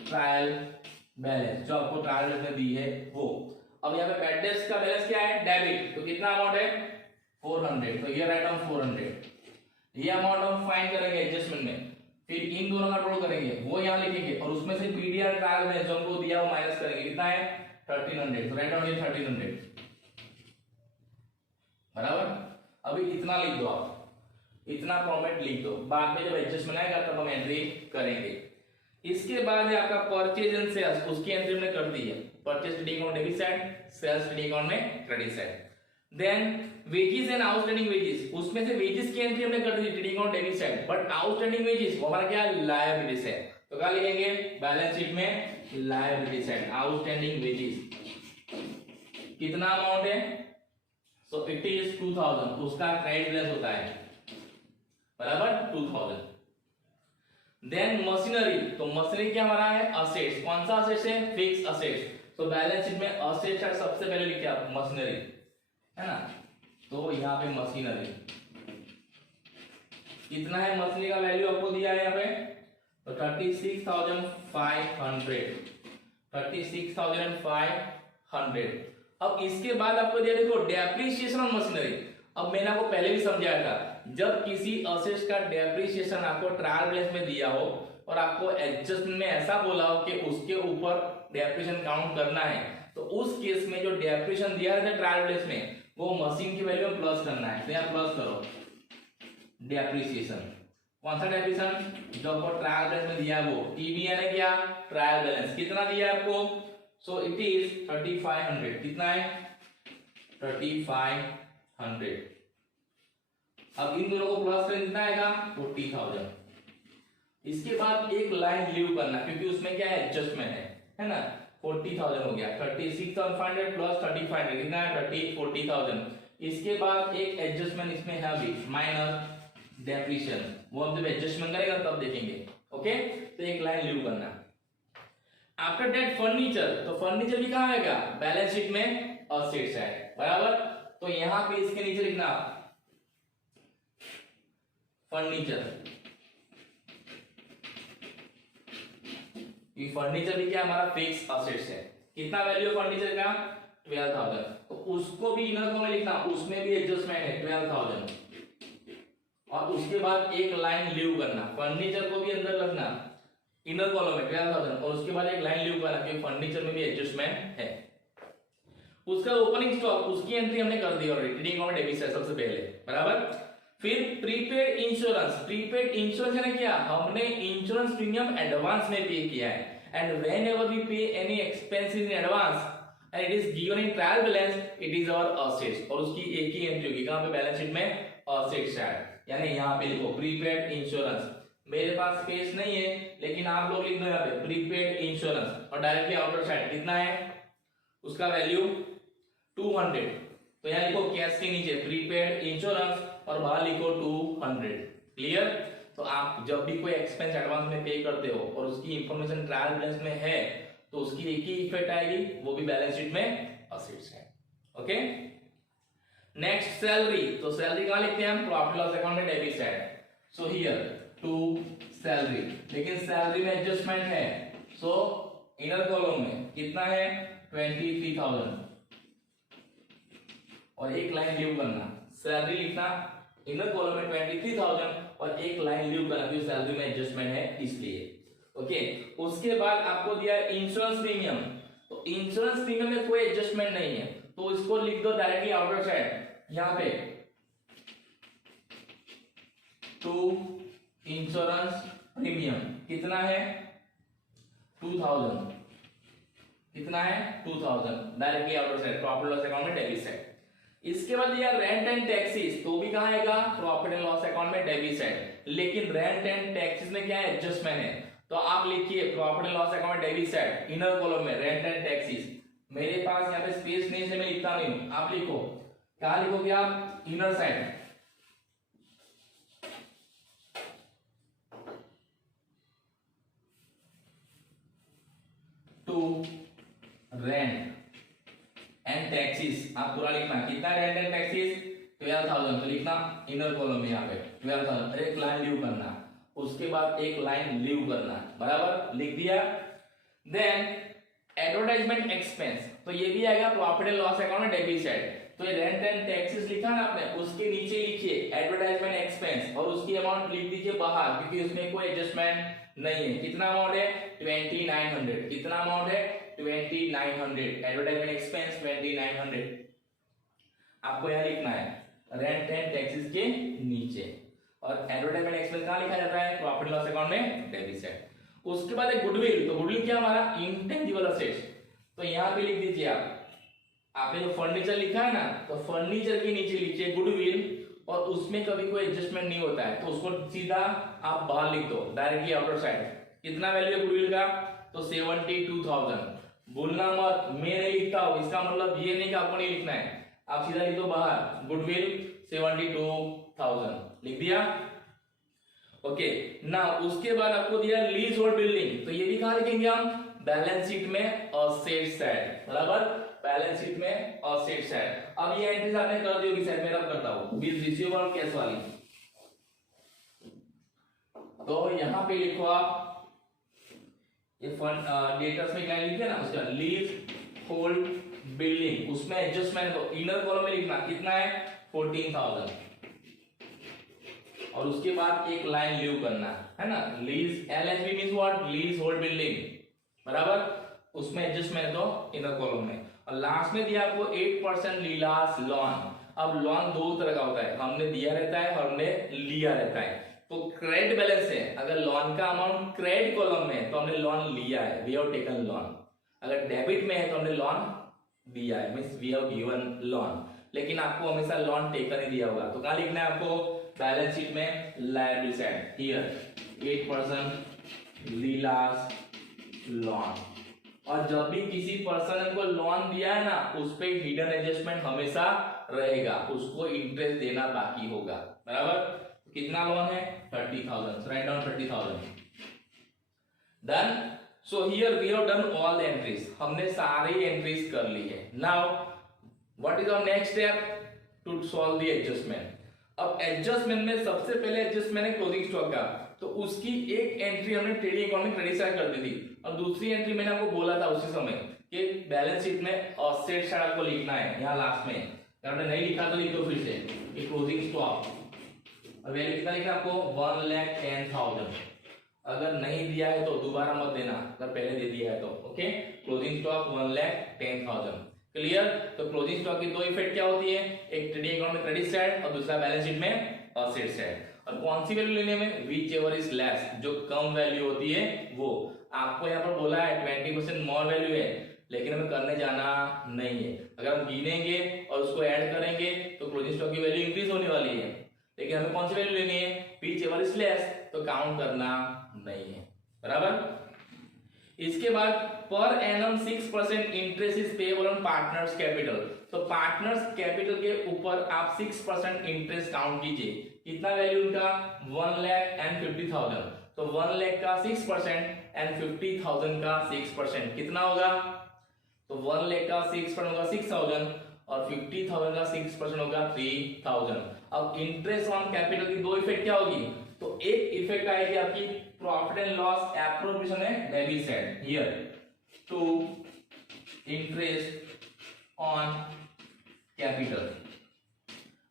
ट्रायल बैलेंस, जो आपको ट्रायल बैलेंस में दी है वो। अब यहां पे बैड डेट्स का बैलेंस क्या है डेबिट, तो कितना अमाउंट है 400, तो ये राइट डाउन 400, ये अमाउंट हम फाइंड करेंगे एडजस्टमेंट में, फिर इन दोनों का टोटल करेंगे वो यहां लिखेंगे, और उसमें से BDR ट्रायल बैलेंस जो हमको दिया वो माइनस करेंगे, कितना है 1300, तो राइट डाउन ये 1300, बराबर। अभी इतना लिख दो आप, इतना फॉर्मेट लिख दो, बाद में जब एडजस्टमेंट आएगा तब हम एंट्री करेंगे। इसके बाद है आपका परचेज एंड सेल्स, उसकी एंट्री हमने कर दी है, purchase trading account debit side, sales trading account में credit side. Then wages and outstanding wages, उसमें से वेजेस की एंट्री हमने कर दी trading account debit side, but outstanding wages वो हमारा क्या लायबिलिटीज है, तो क्या लिखेंगे बैलेंस शीट में लायबिलिटी साइड आउटस्टैंडिंग वेजेस, कितना अमाउंट है, सो इट इज 2000, उसका क्रेडिट बैलेंस होता है, बराबर 2000। देन मशीनरी, तो मशीनरी क्या हमारा है असेट्स, कौन सा असेट्स है फिक्स असेट्स, तो बैलेंस शीट में असेट्स है सबसे पहले लिखे आप मशीनरी, है ना, तो यहाँ पे मशीनरी कितना है, मशीनरी का वैल्यू आपको दिया है यहाँ पे, तो 36,500। अब इसके बाद आपको दिया देखो डेप्रिसिएशन ऑन मशीनरी। अब मैंने आपको पहले भी समझाया था, जब किसी असेट्स का डेप्रिसिएशन आपको ट्रायल बैलेंस में दिया हो और आपको एडजस्टमेंट में ऐसा बोला हो कि उसके ऊपर डेप्रिसिएशन काउंट करना है, तो उस केस में जो डेप्रिसिएशन दिया है ट्रायल बैलेंस में वो मशीन की वैल्यू में प्लस करना है, तो यहाँ प्लस करो डेप्रिसिएशन, कौन सा डेप्रिसिएशन जो आपको ट्रायल बैलेंस में दिया है वो, TB यानी क्या ट्रायल बैलेंस, कितना दिया है आपको, सो इट इज 3500, कितना है 3500। अब इन दोनों को प्लस करें कितना आएगा 40,000। इसके बाद एक लाइन लीव करना क्योंकि उसमें क्या है एडजस्टमेंट है ना, 40,000 हो गया, 36,500 प्लस 3500 कितना है 40,000। इसके बाद एक एडजस्टमेंट इसमें है अभी माइनस डेप्रिसिएशन, वो हम जब एडजस्टमेंट करेगा तब देखेंगे। ओके, तो एक लाइन लीव करना। आफ्टर दैट फर्नीचर, तो फर्नीचर भी कहां आएगा बैलेंस शीट में असेट्स है, बराबर। तो यहां पे इसके नीचे लिखना फर्नीचर, ये फर्नीचर भी क्या हमारा फिक्स असेट्स है, कितना वैल्यू है फर्नीचर का 12,000, तो उसको भी इनर कॉलम में लिखना, उसमें भी एडजस्टमेंट है 12,000, और उसके बाद एक लाइन लीव करना, फर्नीचर को भी अंदर रखना इनर कॉलम में 12,000, और उसके बाद एक लाइन लीव करना क्योंकि फर्नीचर में भी एडजस्टमेंट है। उसका ओपनिंग स्टॉक उसकी एंट्री हमने कर दी already, trading account debit side सबसे पहले, बराबर। फिर प्रीपेड इंश्योरेंस, प्रीपेड इंश्योरेंस यानी क्या, हमने इंश्योरेंस प्रीमियम एडवांस में पे किया है, and whenever we pay any expense in advance and it is given in trial balance, it is our assets, और उसकी एक ही एंट्री होगी कहां पे, बैलेंस शीट में, असेट्स साइड, यानी यहां पे लिखो प्रीपेड इंश्योरेंस। मेरे पास स्पेस नहीं है, लेकिन आप लोग लिख दो यहाँ पे प्रीपेड इंश्योरेंस, और डायरेक्टली आउटर साइड कितना है, उसका वैल्यू 200, तो यहाँ लिखो कैश के नीचे प्रीपेड इंश्योरेंस और बाहर लिखो 200। क्लियर? तो आप जब भी कोई एक्सपेंस एडवांस में पे करते हो और उसकी इंफॉर्मेशन ट्रायल बैलेंस में है, तो उसकी एक ही इफेक्ट आएगी, वो भी बैलेंस शीट में असेट्स है। ओके, नेक्स्ट सैलरी, तो सैलरी कहां लिखते हैं हम, प्रॉफिट लॉस अकाउंट में debit side, so here to salary, लेकिन सैलरी में एडजस्टमेंट है, सो इनर कॉलम में कितना है 23,000, और एक लाइन लीव करना, सैलरी लिखना इनर कॉलम में 23,000 और एक लाइन लीव करना, क्योंकि सैलरी में एडजस्टमेंट है इसलिए। ओके, उसके बाद आपको दिया है इंश्योरेंस प्रीमियम, तो इंश्योरेंस प्रीमियम में कोई एडजस्टमेंट नहीं है, तो इसको लिख दो डायरेक्टली आउटर साइड, यहां पे टू इंश्योरेंस प्रीमियम कितना है 2000, कितना है 2000, directly outer side profit loss account में डेबिट साइड। इसके बाद दिया रेंट एंड टैक्सेस, तो भी कहां आएगा, प्रॉफिट एंड लॉस अकाउंट में डेबिट साइड, लेकिन रेंट एंड टैक्सेस में क्या है, एडजस्टमेंट है, तो आप लिखिए प्रॉफिट एंड लॉस अकाउंट में डेबिट साइड इनर कॉलम में रेंट एंड टैक्सेस। मेरे पास यहाँ पे स्पेस नहीं है, मैं लिखता नहीं हूं, आप लिखो, क्या लिखोगे आप, inner side, to rent and taxes, आप पूरा लिखना, कितना रेंट एंड टैक्सेस 12,000, तो लिखना इनर कॉलम में यहाँ पे 12,000, एक लाइन लीव करना, उसके बाद एक लाइन लीव करना, बराबर लिख दिया। देन एडवर्टाइजमेंट एक्सपेंस, तो ये भी आएगा प्रॉफिट एंड लॉस अकाउंट में डेबिट साइड, तो ये रेंट एंड टैक्सेस लिखा ना आपने, उसके नीचे लिखिए एडवर्टाइजमेंट एक्सपेंस और उसकी अमाउंट लिख दीजिए बाहर, क्योंकि उसमें कोई एडजस्टमेंट नहीं है। कितना अमाउंट है 2900, कितना अमाउंट है 2900, एडवर्टाइजमेंट एक्सपेंस 2900, आपको यहां लिखना है रेंट एंड टैक्सेस के नीचे, और एडवर्टाइजमेंट एक्सपेंस कहां लिखा जाता है, प्रॉफिट लॉस अकाउंट में डेबिट साइड। उसके बाद एक गुडविल, तो गुडविल क्या हमारा इंटेंजिबल असेट्स, तो यहां पे लिख दीजिए आप, आपने जो फर्नीचर लिखा है ना, तो फर्नीचर के नीचे लिखिए गुडविल, और उसमें कभी कोई एडजस्टमेंट नहीं होता है, तो उसको सीधा आप बाहर लिख दो डायरेक्टली आउटर साइड। कितना वैल्यू है गुडविल का, तो 72,000, भूलना मत, मैं नहीं लिखता हूं, इसका मतलब ये नहीं कि आपको नहीं लिखना है, आप सीधा लिख दो बाहर गुडविल 72,000, लिख दिया। ओके ना, उसके बाद आपको दिया लीज होल्ड बिल्डिंग, तो ये भी कहां लिखेंगे हम, बैलेंस शीट में असेट साइड, बराबर बैलेंस शीट में असेट साइड। अब ये एंट्रीज आपने कर दी होगी, शायद मैं अब करता हूं बिल रिसीवेबल और कैश वाली, तो यहां पे लिखो आप ये फंड डेटर्स में क्या लिखे ना, उसका लीज होल्ड बिल्डिंग, उसमें एडजस्टमेंट, तो इनर कॉलम में लिखना कितना है 14,000, और उसके बाद एक लाइन लीव करना है ना, lease LHB means what, lease hold building, बराबर, उसमें एडजस्टमेंट दो इनर कॉलम में। और लास्ट में दिया आपको 8% लीलास लॉन। अब लॉन दो तरह का होता है, हमने दिया रहता है, हमने लिया रहता है, तो क्रेडिट बैलेंस है, अगर लॉन का अमाउंट क्रेडिट कॉलम में है तो हमने लॉन लिया है, वी हैव टेकन लॉन, अगर डेबिट में है तो हमने लॉन दिया है, means we have given loan, लेकिन आपको हमेशा लॉन टेकन ही दिया होगा, तो कहां लिखना है आपको, बैलेंस शीट में liability side, here 8% leelas lawn. और जब भी किसी पर्सन को लोन दिया है ना, उस पे हिडन एडजस्टमेंट हमेशा रहेगा, उसको इंटरेस्ट देना बाकी होगा, बराबर। कितना लोन है 30,000, write down 30,000, done. So here we have done all the entries, हमने सारी एंट्रीज कर ली है। Now what is our next step to solve the adjustment. अब एडजस्टमेंट में सबसे पहले एडजस्टमेंट है क्लोजिंग स्टॉक का, तो उसकी एक एंट्री हमने ट्रेडिंग अकाउंट में क्रेडिट साइड कर दी थी, और दूसरी एंट्री मैंने आपको बोला था उसी समय कि बैलेंस शीट में ऑफसेट साइड आपको लिखना है, यहाँ लास्ट में, अगर आपने नहीं लिखा तो लिख दो फिर से, ये क्लोजिंग स्टॉक, और वैल्यू कितना लिखा आपको 1,10,000, अगर नहीं दिया है तो दोबारा मत देना, अगर पहले दे दिया है तो, ओके। Closing stock 1,10,000, clear? तो क्लोजिंग स्टॉक की दो इफेक्ट क्या होती है, एक ट्रेडिंग अकाउंट में क्रेडिट साइड और दूसरा बैलेंस शीट में एसेट साइड। और कौन सी वैल्यू लेने में, विच एवर इज लेस, जो कम वैल्यू होती है वो। आपको यहाँ पर बोला है 20% मोर वैल्यू है, लेकिन हमें करने जाना नहीं है। अगर हम गिनेंगे और उसको ऐड करेंगे तो क्लोजिंग स्टॉक की वैल्यू इंक्रीज होने वाली है, लेकिन हमें कौन सी वैल्यू लेनी है, विच एवर इज लेस, तो काउंट करना नहीं है। बराबर? इसके बाद per annum 6% interest is payable on partners capital. तो पार्टनर्स कैपिटल के ऊपर आप 6% इंटरेस्ट काउंट कीजिए। कितना वैल्यू उनका, 1,50,000। तो 1 लाख का 6% एंड 50,000 का 6% कितना होगा, तो 1 लाख का 6% होगा 6,000 और 50,000 का 6% होगा 3,000। अब इंटरेस्ट ऑन कैपिटल की दो इफेक्ट क्या होगी, तो एक इफेक्ट आएगी आपकी प्रॉफिट एंड लॉस एप्रोप्रिएशन है debit side, here to interest on capital.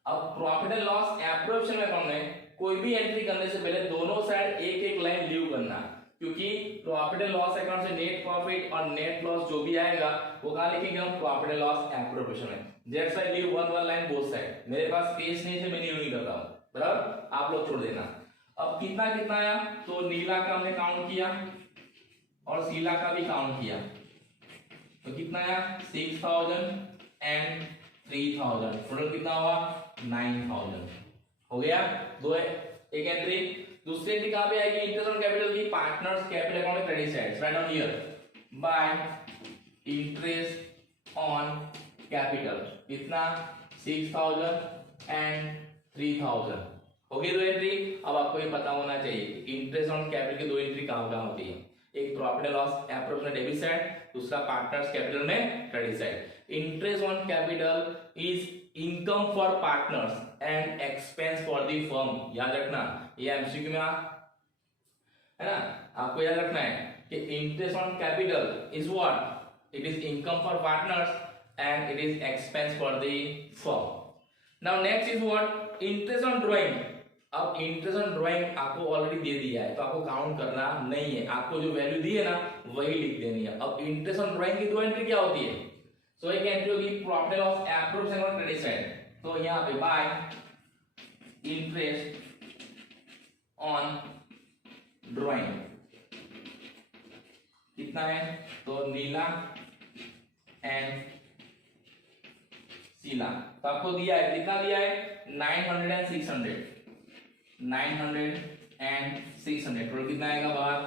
अब profit and loss appropriation account में कोई भी एंट्री करने से पहले दोनों साइड एक एक लाइन लीव करना, क्योंकि प्रॉफिट एंड लॉस अकाउंट से नेट प्रॉफिट और नेट लॉस जो भी आएगा वो कहां लिखेंगे हम, प्रॉफिट एंड लॉस एप्रोप्रिएशन में। That's why leave one line both side. मेरे पास स्पेस नहीं है, मैं नहीं करता हूं, बराबर? आप लोग छोड़ देना। अब कितना कितना आया, तो नीला का हमने काउंट किया और सीला का भी काउंट किया, तो कितना आया 6,000 एंड 3,000, टोटल कितना हुआ 9,000। हो गया दो है, एक एंट्री। दूसरी एंट्री कहां पे आएगी, इंटरेस्ट ऑन कैपिटल की पार्टनर्स कैपिटल अकाउंट में credit side, write down here bye interest on capital, कितना 6,000 एंड 3,000। हो गई दो एंट्री। अब आपको ये पता होना चाहिए इंटरेस्ट ऑन कैपिटल की दो एंट्री कहां होती है, एक profit and loss appropriation debit side, दूसरा पार्टनर्स कैपिटल में credit side. Interest on capital is income for partners and expense for the firm. याद रखना, ये एमसीक्यू में है ना, आपको याद रखना है कि interest on capital is what, it is income for partners and it is expense for the firm. Now next is what, interest on drawing. अब इंटरेस्ट ऑन ड्राइंग आपको ऑलरेडी दे दिया है, तो आपको काउंट करना नहीं है, आपको जो वैल्यू दी है ना वही लिख देनी है। अब इंटरेस्ट ऑन ड्राइंग की दो एंट्री क्या होती है, सो एक एंट्री होगी प्रॉफिट एंड लॉस एप्रोप्रिएशन और क्रेडिट साइड, तो यहां पे बाय इंटरेस्ट ऑन ड्राइंग कितना है, तो नीला एंड सीला, तो आपको दिया है, कितना दिया है 900 एंड 600, 900 एंड 600, टोटल कितना आएगा बाहर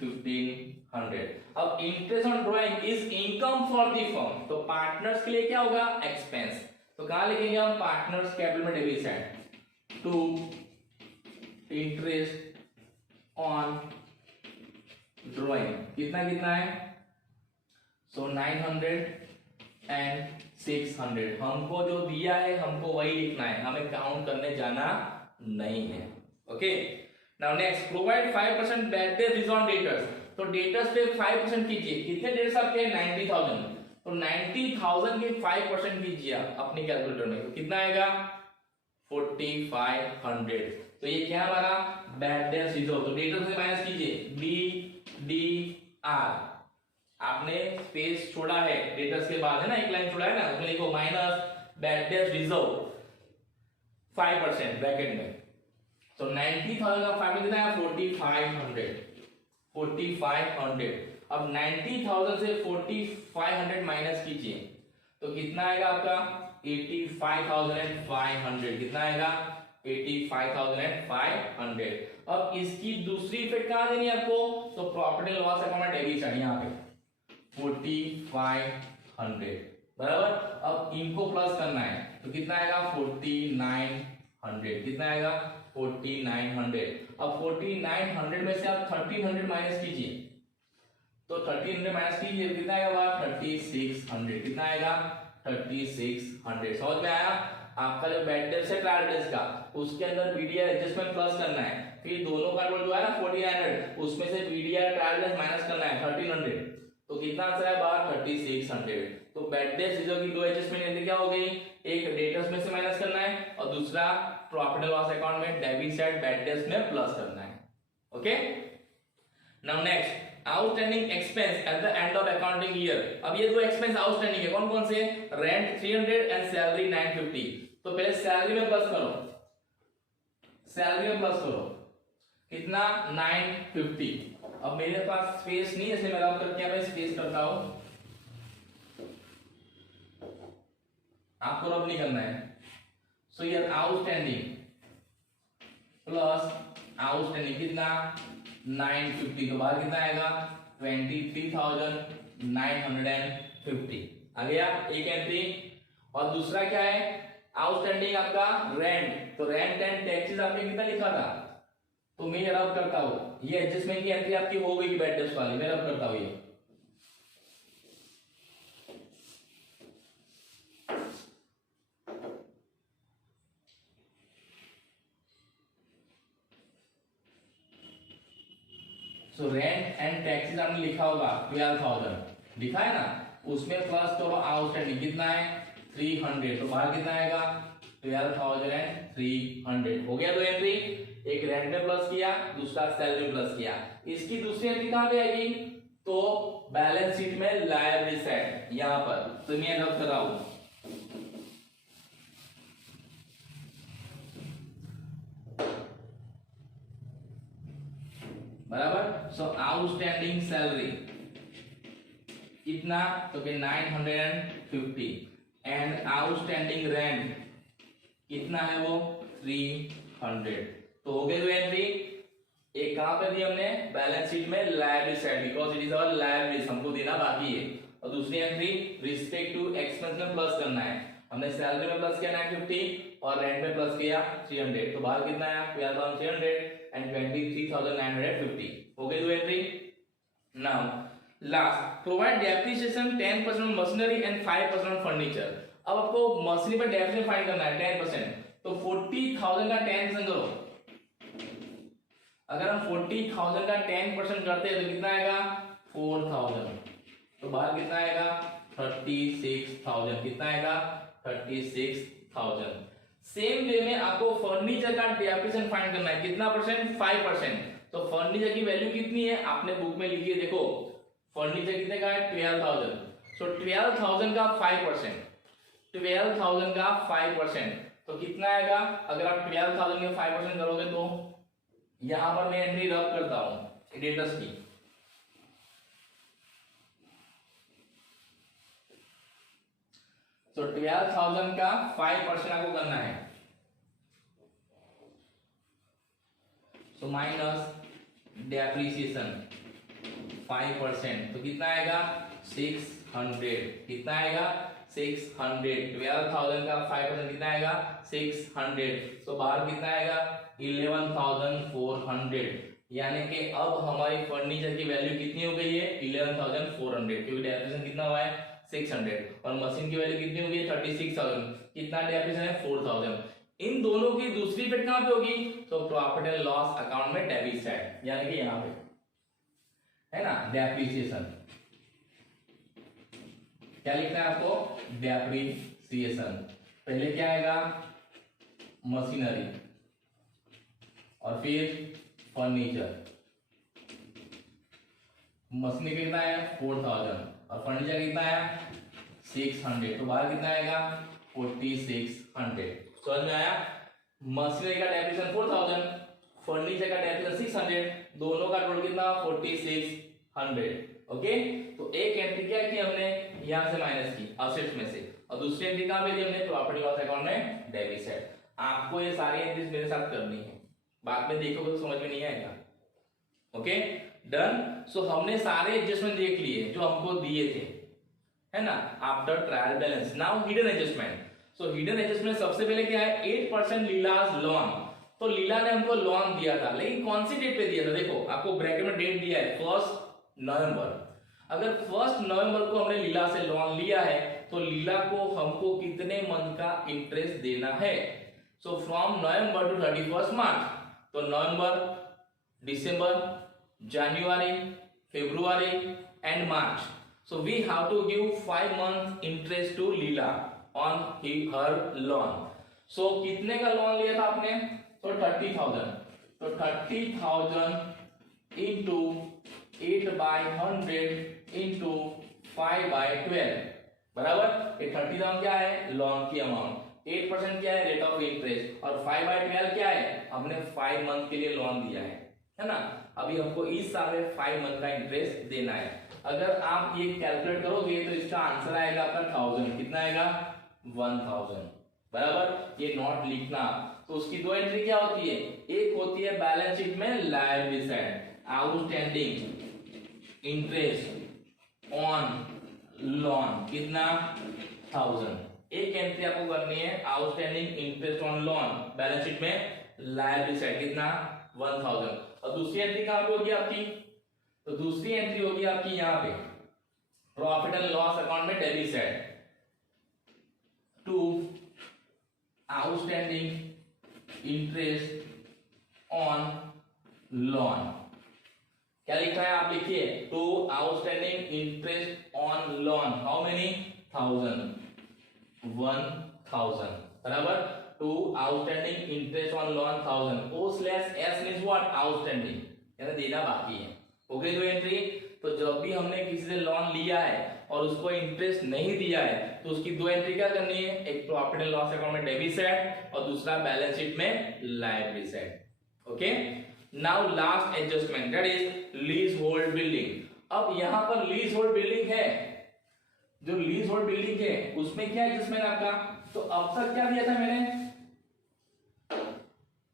1500। अब interest on drawing is income for the firm, तो पार्टनर्स के लिए क्या होगा, एक्सपेंस। तो कहां लिखेंगे हम, पार्टनर्स कैपिटल में debit side to interest on drawing, कितना कितना है, सो 900 एंड 600। हमको जो दिया है हमको वही लिखना है, हमें काउंट करने जाना नहीं है। Okay, now next, provide 5% bad debt on debtors. तो डेटर्स पे 5% कीजिए, कितने डेट्स आपके 90,000, तो 90,000 के 5% कीजिए अपनी कैलकुलेटर में, तो कितना आएगा 4,500। तो ये क्या हमारा बैड डेट्स रिजर्व, तो डेटर्स से माइनस कीजिए DDR, आपने स्पेस छोड़ा है डेटर्स के बाद, है ना, एक लाइन छोड़ा है ना, उसमें लिखो minus bad debt reserve 5% bracket में, तो 90,000 का 5 कितना है 4,500। अब 90,000 से 4,500 माइनस कीजिए, तो कितना आएगा आपका 85,500, कितना आएगा 85,500। अब इसकी दूसरी इफेक्ट कहां देनी है आपको, तो प्रॉफिट एंड लॉस अकाउंट में डेबिट साइड यहाँ पे 4,500, बराबर। अब इनको प्लस करना है, तो कितना आएगा 4,900, कितना आएगा 4,900। अब 4,900 में से आप 1,300 माइनस कीजिए, तो 1,300 माइनस कीजिए, कितना आएगा 3,600, कितना आएगा 3,600। समझ में आया? आपका जो बैड डेट है ट्रायल डेट्स का, उसके अंदर बीडीआर एडजस्टमेंट प्लस करना है, फिर दोनों का टोटल जो है ना 4,900, उसमें से बीडीआर ट्रायल डेट्स माइनस करना है 1,300, तो कितना आंसर है बाहर 3,600। तो बैड डेट्स रिजर्व की दो एडजस्टमेंट क्या हो गई, एक डेटर्स में से माइनस करना है और दूसरा प्रॉफिट एंड लॉस अकाउंट में डेबिट साइड बैड डेट्स में प्लस करना है। Okay, now next, outstanding expense at the end of accounting year. अब ये दो एक्सपेंस आउटस्टैंडिंग है, कौन कौन से? Rent 300 and salary 950। तो पहले सैलरी में प्लस करो, सैलरी में प्लस करो कितना? 950। अब मेरे पास स्पेस नहीं है इसलिए मैं रब करके मैं स्पेस करता हूं, आपको रब नहीं करना है। सो ये आउटस्टैंडिंग प्लस आउटस्टैंडिंग कितना? 950। तो बाहर कितना आएगा? 23,950 आ गया एक एंट्री। और दूसरा क्या है? आउटस्टैंडिंग आपका रेंट। तो रेंट एंड टैक्सेस आपने कितना लिखा था? तो मैं रब करता हूं, ये एडजस्टमेंट की एंट्री आपकी हो गई बैड डेट्स वाली, मैं रब करता हूं ये। सो रेंट एंड टैक्सेस आपने लिखा होगा 12,000 लिखा है ना, उसमें प्लस करो आउटस्टैंडिंग कितना है? 300। तो बाहर कितना आएगा? 12,300 हो गया। दो एंट्री, एक रेंट में प्लस किया, दूसरा सैलरी में प्लस किया। इसकी दूसरी एंट्री कहां पे आएगी? तो बैलेंस शीट में लायबिलिटी साइड यहां पर। तो मैं रब कर रहा हूं, बराबर। सो आउटस्टैंडिंग सैलरी कितना? तो 950 एंड आउटस्टैंडिंग रेंट कितना है? वो 300। तो हो गए दो एंट्री। एक कहां पे दी हमने? बैलेंस शीट में liability side, because it is our liability, हमको देना बाकी है। और दूसरी एंट्री रिस्पेक्ट टू एक्सपेंस में प्लस करना है। हमने सैलरी में प्लस किया 950 और रेंट में प्लस किया 300। तो बाहर कितना आया? 12,300 एंड 23,950 हो गई दो entry. Now last, provide depreciation 10% on machinery and 5% on furniture. अब आपको मशीनरी पर डेप्रिसिएशन फाइंड करना है 10%। तो 40,000 का 10% करो। अगर हम 40,000 का 10% करते हैं तो कितना आएगा? 4,000। तो बाहर कितना आएगा? 36,000। कितना आएगा? 36,000। सेम वे में आपको फर्नीचर का डेप्रिसिएशन फाइंड करना है, कितना परसेंट? 5%। तो फर्नीचर की वैल्यू कितनी है? आपने बुक में लिखी है, देखो फर्नीचर कितने का है? 12,000। सो 12,000 का 5%, 12,000 का 5%, तो कितना आएगा? अगर आप 12,000 के 5% करोगे तो यहां पर मैं एंट्री रब करता हूं डेटर्स की। तो 12,000 का 5% आपको करना है। सो माइनस डेप्रिसिएशन 5%, तो कितना आएगा? 600। कितना आएगा? 600। 12,000 का 5% कितना आएगा? 600। तो बाहर कितना आएगा? 11,400। यानी कि अब हमारी फर्नीचर की वैल्यू कितनी हो गई है? 11,400, क्योंकि डेप्रिसिएशन कितना हुआ है? 600। और मशीन की वैल्यू कितनी हो गई है? 36,000। कितना डेप्रिसिएशन है? 4,000। इन दोनों की दूसरी इफेक्ट कहां पे होगी? तो प्रॉफिट एंड लॉस अकाउंट में डेबिट साइड, यानी कि यहां पे है ना डेप्रिसिएशन। क्या लिखना है आपको? डेप्रिसिएशन। पहले क्या आएगा? मशीनरी और फिर फर्नीचर। मशीनरी कितना है? 4,000 और फर्नीचर कितना है? 600। तो बाहर कितना आएगा? 4,600। समझ में आया? मशीनरी का डेप्रिसिएशन 4,000, फर्नीचर का डेप्रिसिएशन 600, दोनों का टोटल कितना? 4,600। ओके, तो एक एंट्री क्या की हमने? यहां से माइनस की असेट्स में से, और दूसरी एंट्री कहां पे दी हमने? प्रॉफिट लॉस अकाउंट में डेबिट साइड। आपको ये सारी एंट्रीज मेरे साथ करनी है, बाद में देखोगे तो समझ में नहीं आएगा। Okay done. सो हमने सारे एडजस्टमेंट देख लिए जो हमको दिए थे, है ना, after trial balance. Now hidden adjustment. So hidden adjustment सबसे पहले क्या है? 8% लीलाज लोन। तो लीला ने हमको लोन दिया था, लेकिन कौन सी डेट पे दिया था? देखो आपको ब्रैकेट में डेट दिया है 1 नवंबर। अगर 1 नवंबर को हमने लीला से लोन लिया है तो लीला को हमको कितने मंथ का इंटरेस्ट देना है? So from November to 31 March. तो नवंबर, दिसंबर, जनवरी, फरवरी and March. So we have to give 5 month interest to Leela on her loan. So कितने का लोन लिया था आपने? तो 30,000। तो 30,000 इंटू 8/100 इंटू 5/12 बराबर। ये 30,000 क्या है, लोन की अमाउंट, 8% क्या है, रेट ऑफ इंटरेस्ट, और 5/12 क्या है, हमने 5 मंथ के लिए लोन दिया है ना। अभी हमको इस साल में 5 मंथ का इंटरेस्ट देना है। अगर आप ये कैलकुलेट करोगे तो इसका आंसर आएगा आपका 1000, कितना आएगा, 1000 बराबर। ये नॉट लिखना। तो उसकी दो एंट्री क्या होती है, एक होती है बैलेंस शीट में liability side, outstanding interest on loan, कितना, 1000। एक एंट्री आपको करनी है outstanding interest on loan balance sheet में लायबिलिटी साइड, कितना, 1000। और दूसरी एंट्री कहां पे होगी आपकी, तो दूसरी एंट्री होगी आपकी यहां पे प्रॉफिट एंड लॉस अकाउंट में debit side to outstanding interest on loan. क्या लिखा है, आप लिखिए, to outstanding interest on loan, how many, 1000 बराबर। To outstanding interest on loan 1000, O/S means what, outstanding, यानी देना बाकी है। हो गई दो एंट्री। तो जब भी हमने किसी से लोन लिया है और उसको इंटरेस्ट नहीं दिया है तो उसकी दो एंट्री क्या करनी है, एक प्रॉफिट एंड लॉस अकाउंट में डेबिट साइड और दूसरा बैलेंस शीट में liability side. Okay, now last adjustment that is lease hold building. अब यहां पर लीज होल्ड बिल्डिंग है, जो लीज होल्ड बिल्डिंग है उसमें क्या एडजस्टमेंट आपका, तो अब तक क्या दिया था मैंने,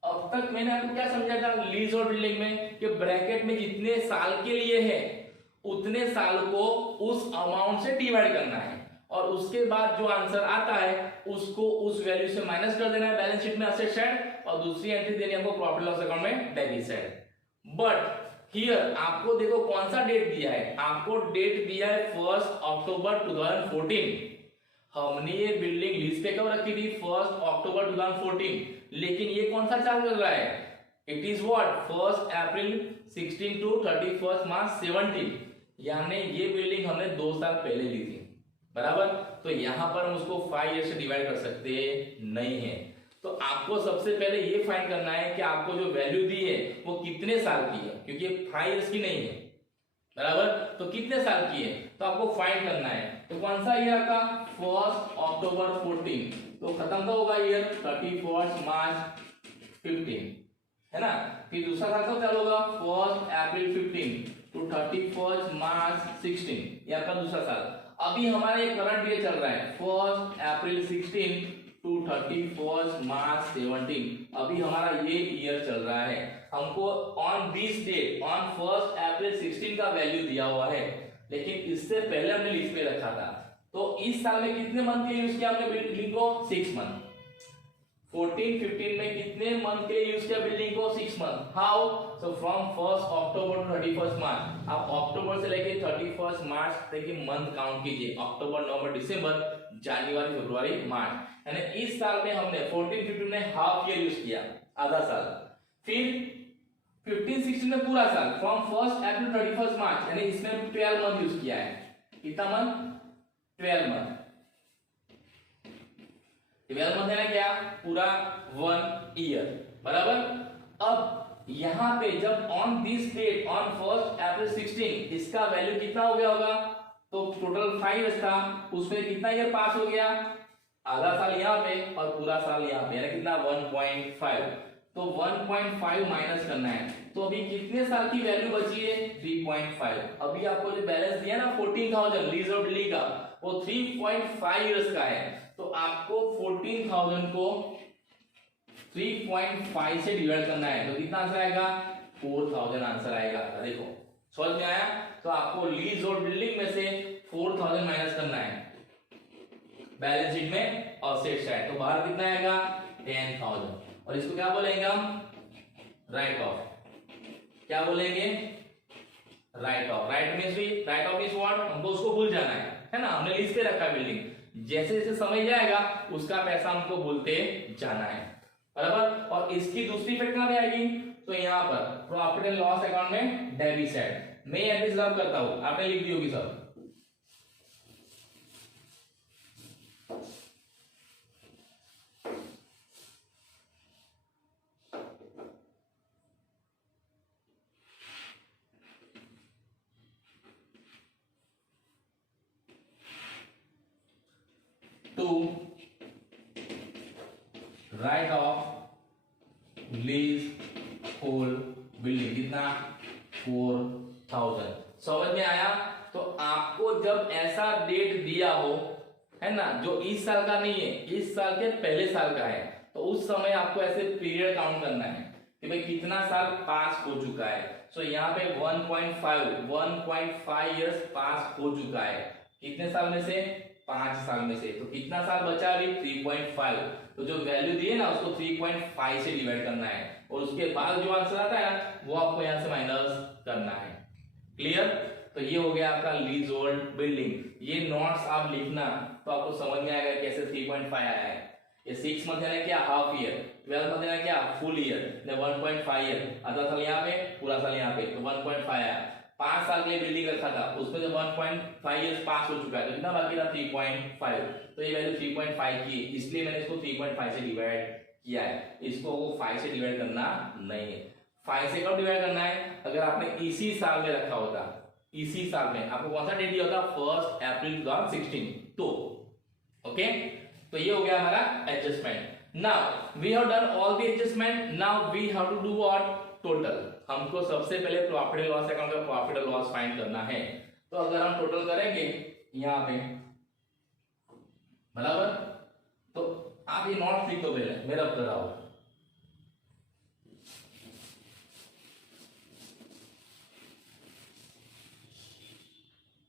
अब तक मैंने आपको क्या समझा था लीज होल्ड बिल्डिंग में, कि ब्रैकेट में जितने साल के लिए है उतने साल को उस अमाउंट से डिवाइड करना है और उसके बाद जो आंसर आता है उसको उस वैल्यू से माइनस कर देना है बैलेंस शीट में असेट साइड, और दूसरी एंट्री देनी है हमको प्रॉफिट लॉस अकाउंट में डेबिट साइड। बट हियर आपको देखो कौन सा डेट दिया है, आपको डेट दिया है 1 अक्टूबर 2014। हमने ये बिल्डिंग लीज पे कब रखी थी, 1 अक्टूबर 2014, लेकिन ये कौन सा चार्ज कर रहा है, it is what 1 April 16 to 31 March 17, यानी ये बिल्डिंग हमने 2 साल पहले ली थी बराबर। तो यहां पर हम उसको 5 ईयर से डिवाइड कर सकते नहीं है। तो आपको सबसे पहले ये फाइंड करना है कि आपको जो वैल्यू दी है वो कितने साल की है, क्योंकि ये 5 इयर्स की नहीं है बराबर। तो कितने साल की है तो आपको फाइंड करना है। तो कौन सा ईयर का, 1 अक्टूबर 14, तो खत्म का होगा ईयर 31 मार्च 15, है ना। फिर दूसरा साल कब चालू होगा, 1 अप्रैल 15 टू 31 मार्च 16, ये आपका दूसरा साल। अभी हमारा ये करंट ईयर चल रहा है 1 अप्रैल 16 टू 31 मार्च 17, अभी हमारा ये ईयर चल रहा है। हमको on this date on 1 April 16 का वैल्यू दिया हुआ है, लेकिन इससे पहले हमने लिस्ट पे रखा था। तो इस साल में कितने मंथ के लिए यूज किया हमने बिल्डिंग को, 6 मंथ। 14-15 में कितने मंथ के लिए यूज किया बिल्डिंग को, 6 month. How, so from 1 October to 31 March, आप अक्टूबर से लेके 31 मार्च तक के मंथ काउंट कीजिए, अक्टूबर नवंबर दिसंबर जनवरी फरवरी मार्च, यानी इस साल में हमने 14-15 में हाफ ईयर यूज किया, आधा साल। फिर 15-16 में पूरा साल, फ्रॉम 1 अप्रैल 31 मार्च, यानी इसमें 12 मंथ यूज किया है। कितना मंथ, 12 मंथ। 12 मंथ है ना क्या, पूरा 1 ईयर बराबर। अब यहां पे जब on this date on 1 April 16 इसका वैल्यू कितना हो गया होगा, तो टोटल 5 था, उसमें कितना ईयर पास हो गया, आधा साल यहाँ पे और पूरा साल यहाँ पे, यानी कितना 1.5। तो 1.5 माइनस करना है, तो अभी कितने साल की वैल्यू बची है, 3.5। अभी आपको जो बैलेंस दिया ना 14,000 लीज और बिल्डिंग का, वो 3.5 इयर्स का है। तो आपको 14,000 को 3.5 से डिवाइड करना है, तो कितना आंसर आएगा, 4,000 आंसर आएगा। देखो समझ में आया। तो आपको लीज और बिल्डिंग में से 4,000 माइनस करना है बैलेंस शीट में असेट साइड, तो बाहर कितना आएगा, 10,000। और इसको क्या बोलेंगे हम, राइट ऑफ। क्या बोलेंगे, right of. Right of means what, हमको उसको भूल जाना है ना, हमने लीज पे रखा बिल्डिंग, जैसे जैसे समय जाएगा उसका पैसा हमको भूलते जाना है बराबर। और इसकी दूसरी इफेक्ट कहां पे आएगी, तो यहां पर प्रॉफिट एंड लॉस अकाउंट में डेबिट साइड। मैं एंट्रीज रब करता हूं, आपने लिख दी होगी सब। Write off leasehold building कितना 4000। समझ में आया? तो आपको जब ऐसा डेट दिया हो, है ना, जो इस साल का नहीं है, इस साल के पहले साल का है, तो उस समय आपको ऐसे पीरियड काउंट करना है कि भाई कितना साल पास हो चुका है। सो यहाँ पे 1.5 इयर्स पास हो चुका है। कितने साल में से? 5 साल में से। तो कितना साल बचा अभी? 3.5। तो जो वैल्यू दी है ना उसको 3.5 से डिवाइड करना है और उसके बाद जो आंसर आता है वो आपको यहाँ से माइनस करना है। क्लियर? तो ये हो गया आपका लीज होल्ड बिल्डिंग। ये नोट्स आप लिखना तो आपको समझ में आएगा कैसे 3.5 आया है। ये 6 मंथ यानी क्या? Half year. 12 मंथ यानी क्या? Full year. 1.5 ईयर, आधा साल यहाँ पे, पूरा साल यहाँ पे, तो 1.5 आया। 5 साल के लिए बिल्डिंग रखा था, उसमें से 1.5 इयर्स पास हो चुका है, तो कितना बाकी था? 3.5। तो ये वैल्यू 3.5 की, इसलिए मैंने इसको 3.5 से डिवाइड किया है। इसको 5 से डिवाइड करना नहीं है। 5 से कब डिवाइड करना है? अगर आपने इसी साल में रखा होता, इसी साल में आपको कौन सा डेट दिया होता? 1 अप्रैल 2016। तो ओके, तो ये हो गया हमारा adjustment. Now we have done all the adjustment. Now we have to do what? Total. हमको सबसे पहले प्रॉफिट एंड लॉस अकाउंट का प्रॉफिट एंड लॉस फाइंड करना है। तो अगर हम टोटल करेंगे यहां पे, बराबर, तो आप ये नोट लिख दो पहले, मेरा कर रहा हूं।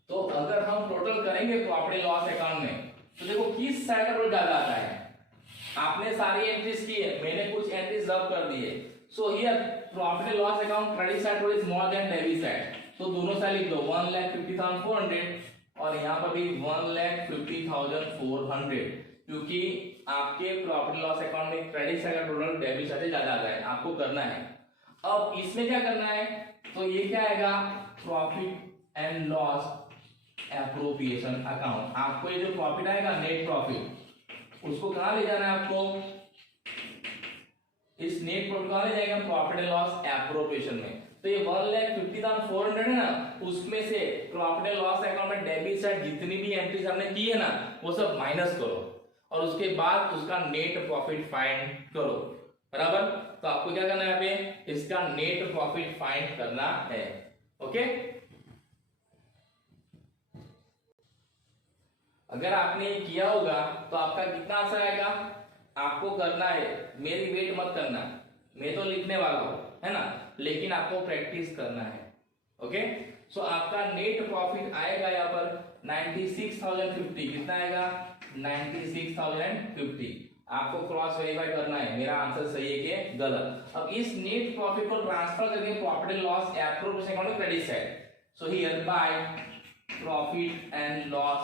तो अगर हम टोटल करेंगे प्रॉफिट एंड लॉस अकाउंट में, तो देखो किस साइड का टोटल ज्यादा आता है। आपने सारी एंट्रीज की है, मैंने कुछ एंट्रीज रब कर दिए। So here profit and loss account credit side is more than debit side, तो दोनों साइड लिख दो 1,50,400 और यहाँ पर भी 1,50,400, क्योंकि आपके प्रॉफिट एंड लॉस अकाउंट में क्रेडिट साइड का टोटल डेबिट साइड से ज्यादा आता है, आपको करना है। अब इसमें क्या करना है? तो ये क्या आएगा? Profit and loss appropriation account. आपको ये जो प्रॉफिट आएगा, नेट प्रॉफिट, उसको कहां ले जाना है आपको? इस नेट प्रॉफिट कहां ले जाएंगे हम? प्रॉफिट एंड लॉस एप्रोप्रिएशन में। तो ये 1,50,400 है ना, उसमें से प्रॉफिट एंड लॉस अकाउंट में डेबिट साइड जितनी भी एंट्रीज हमने की है ना, वो सब माइनस करो और उसके बाद उसका नेट प्रॉफिट फाइंड करो। बराबर? तो आपको क्या करना है यहाँ पे? इसका नेट प्रॉफिट फाइंड करना है। ओके, अगर आपने किया होगा तो आपका कितना आंसर आएगा? आपको करना है, मेरी वेट मत करना, मैं तो लिखने वाला हूं, है ना, लेकिन आपको प्रैक्टिस करना है। ओके, सो आपका नेट प्रॉफिट आएगा यहाँ पर 96,050। कितना आएगा? 96,050। आपको क्रॉस वेरीफाई करना है मेरा आंसर सही है कि गलत। अब इस नेट प्रॉफिट को ट्रांसफर करके profit and loss appropriation account में credit side. So here by profit and loss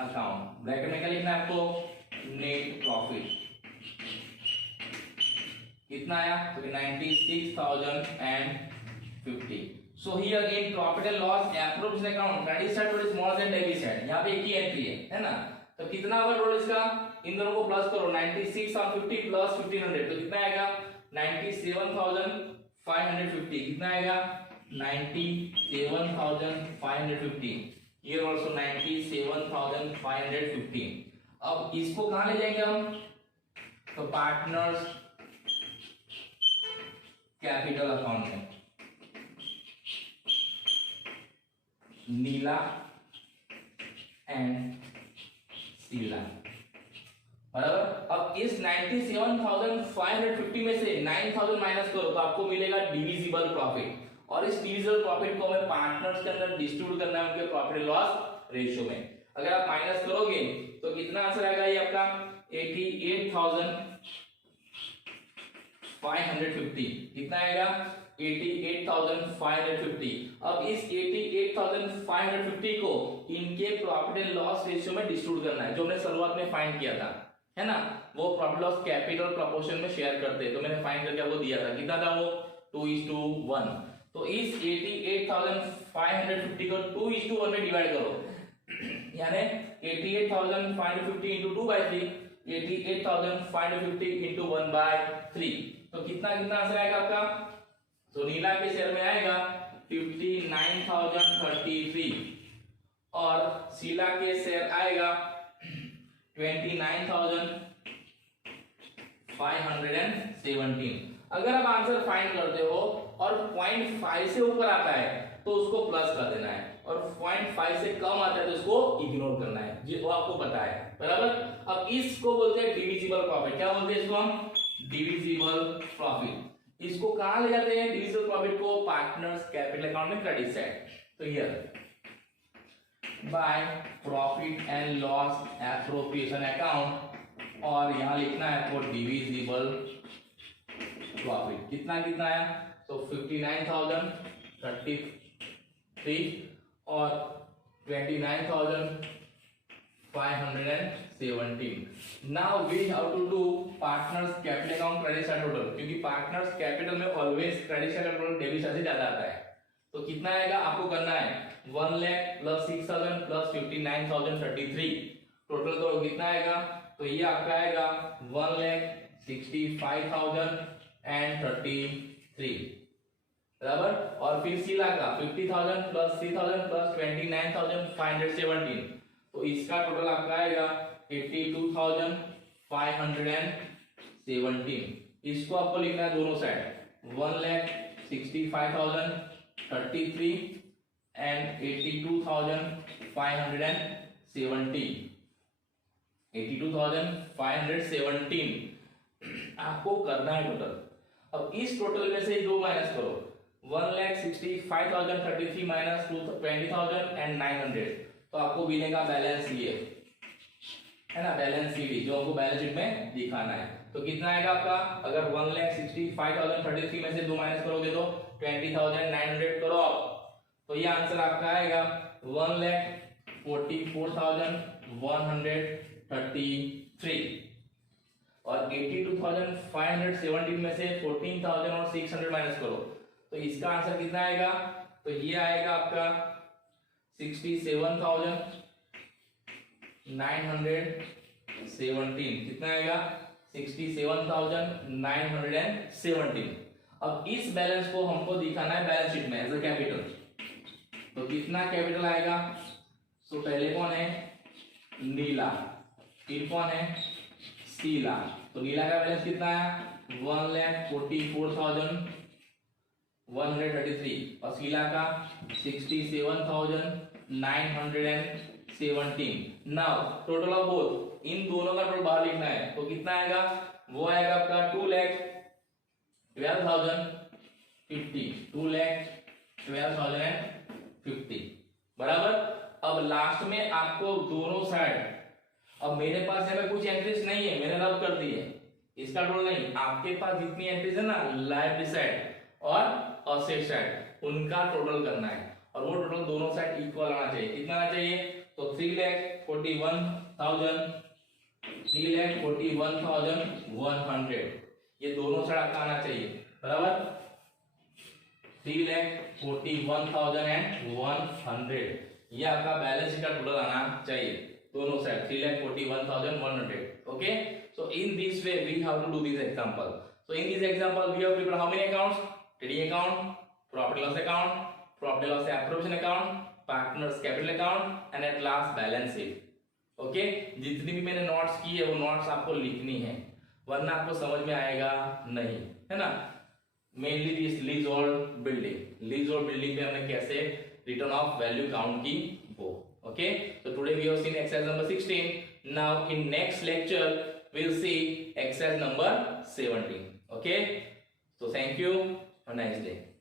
account, bracket में क्या लिखना है आपको? Net profit. कितना आया? तो 96,050। So here again profit and loss appropriation account credit side is more than debit side. यहाँ पे एक ही एंट्री है ना, तो कितना होगा टोटल इसका? इन दोनों को प्लस करो, 96 और 50 प्लस 1500, तो कितना आएगा? 97,550। कितना आएगा? 97,550। Here also 97,550। अब इसको कहां ले जाएंगे हम? तो पार्टनर्स कैपिटल अकाउंट में, नीला एंड शीला। बराबर? अब इस 97,550 में से 9,000 माइनस करो तो आपको मिलेगा डिविजिबल प्रॉफिट, और इस डिविजिबल प्रॉफिट को हमें पार्टनर्स के अंदर डिस्ट्रीब्यूट करना है उनके प्रॉफिट एंड लॉस रेशियो में। अगर आप माइनस करोगे तो कितना आंसर आएगा? ये आपका 88,550। कितना आएगा? 88,550। अब इस 88,550 को इनके प्रॉफिट एंड लॉस रेशियो में डिस्ट्रीब्यूट करना है, जो हमने शुरुआत में फाइंड किया था, है ना। वो प्रॉफिट लॉस कैपिटल प्रोपोर्शन में शेयर करते हैं, तो मैंने फाइंड करके आपको दिया था। कितना था वो? 2:1। तो इस 88,550 को 2:1 में डिवाइड करो, यानी 88,550 into 2/3, 88,550 into 1/3। तो कितना आंसर आएगा आपका? तो नीला के शेयर में आएगा 59,033 और शीला के शेयर आएगा 29,550। 517। अगर आप आंसर फाइंड करते हो और 0.5 से ऊपर आता है तो उसको प्लस कर देना है, और 0.5 से कम आता है तो उसको इग्नोर करना है, जो आपको पता है, बराबर। अब इसको बोलते हैं डिविजिबल प्रॉफिट। क्या बोलते हैं इसको हम? Divisible profit. इसको कहां ले जाते हैं डिविजिबल प्रॉफिट को? पार्टनर्स कैपिटल अकाउंट में क्रेडिट साइड। तो here by profit and loss appropriation account, और यहां लिखना है फॉर डिविजिबल प्रॉफिट। कितना कितना है? तो 59,033 और 29,517। Now we have to do partners capital account credit side total, क्योंकि पार्टनर्स कैपिटल में always credit side total debit side से ज्यादा आता है। तो कितना आएगा आपको करना है? 1 लाख प्लस 6,000 प्लस 59,033, टोटल तो कितना आएगा? तो ये आपका आएगा 1,65,033, बराबर। और फिर सीला का 50,000 प्लस 3,000 प्लस 29,517, तो इसका टोटल आपका आएगा 82,517। इसको आपको लिखना है दोनों साइड, 1,65,033 एंड 82,517, 82,517 आपको करना है टोटल। अब इस टोटल में से दो माइनस करो, 1,65,033 माइनस 20,900, तो आपको मिलेगा बैलेंस ये है ना, बैलेंस शीट जो आपको बैलेंस शीट में दिखाना है। तो कितना आएगा आपका? अगर 1,65,033 में से दो माइनस करोगे तो 20,900 करो आप, तो ये आंसर आपका आएगा 1,44,133। और 82,517 में से 14,600 माइनस करो, तो इसका आंसर कितना आएगा? तो ये आएगा आपका 67,917। कितना आएगा? 67,917। अब इस बैलेंस को हमको दिखाना है बैलेंस शीट में एज अ कैपिटल। तो कितना कैपिटल आएगा? तो पहले कौन है? नीला, फिर कौन है? शीला। तो नीला का बैलेंस कितना है? 1,44,133 और शीला का 67,917। नाउ टोटल ऑफ बोथ, इन दोनों का टोटल बाहर लिखना है, तो कितना आएगा? वो आएगा आपका 2,12,050, 2,12,050, बराबर। अब लास्ट में आपको दोनों साइड, अब मेरे पास यहाँ पे कुछ एंट्रीज नहीं है, मैंने रब कर दी है, इसका टोटल नहीं, आपके पास जितनी एंट्रीज है ना लायबिलिटी साइड और असेट साइड, उनका टोटल करना है, और वो टोटल दोनों साइड इक्वल आना चाहिए। कितना आना चाहिए? तो 3,41,100, ये दोनों साइड आपका आना चाहिए, बराबर। 3,41,100, ये आपका बैलेंस शीट का टोटल आना चाहिए दोनों side, 3,41,100। Okay, so in this way we have to do this example. So in this example we have prepare how many accounts? Trading account, profit loss account, profit loss appropriation account, partners capital account and at last balance sheet. Okay, जितनी भी मैंने notes की है वो notes आपको लिखनी है, वरना आपको समझ में आएगा नहीं, है ना। Mainly this lease hold building, lease hold building पे हमने कैसे रिटर्न ऑफ वैल्यू काउंट की वो। Okay, so today we have seen exercise number 16. Now in next lecture we'll see exercise number 17. Okay, so thank you, have a nice day.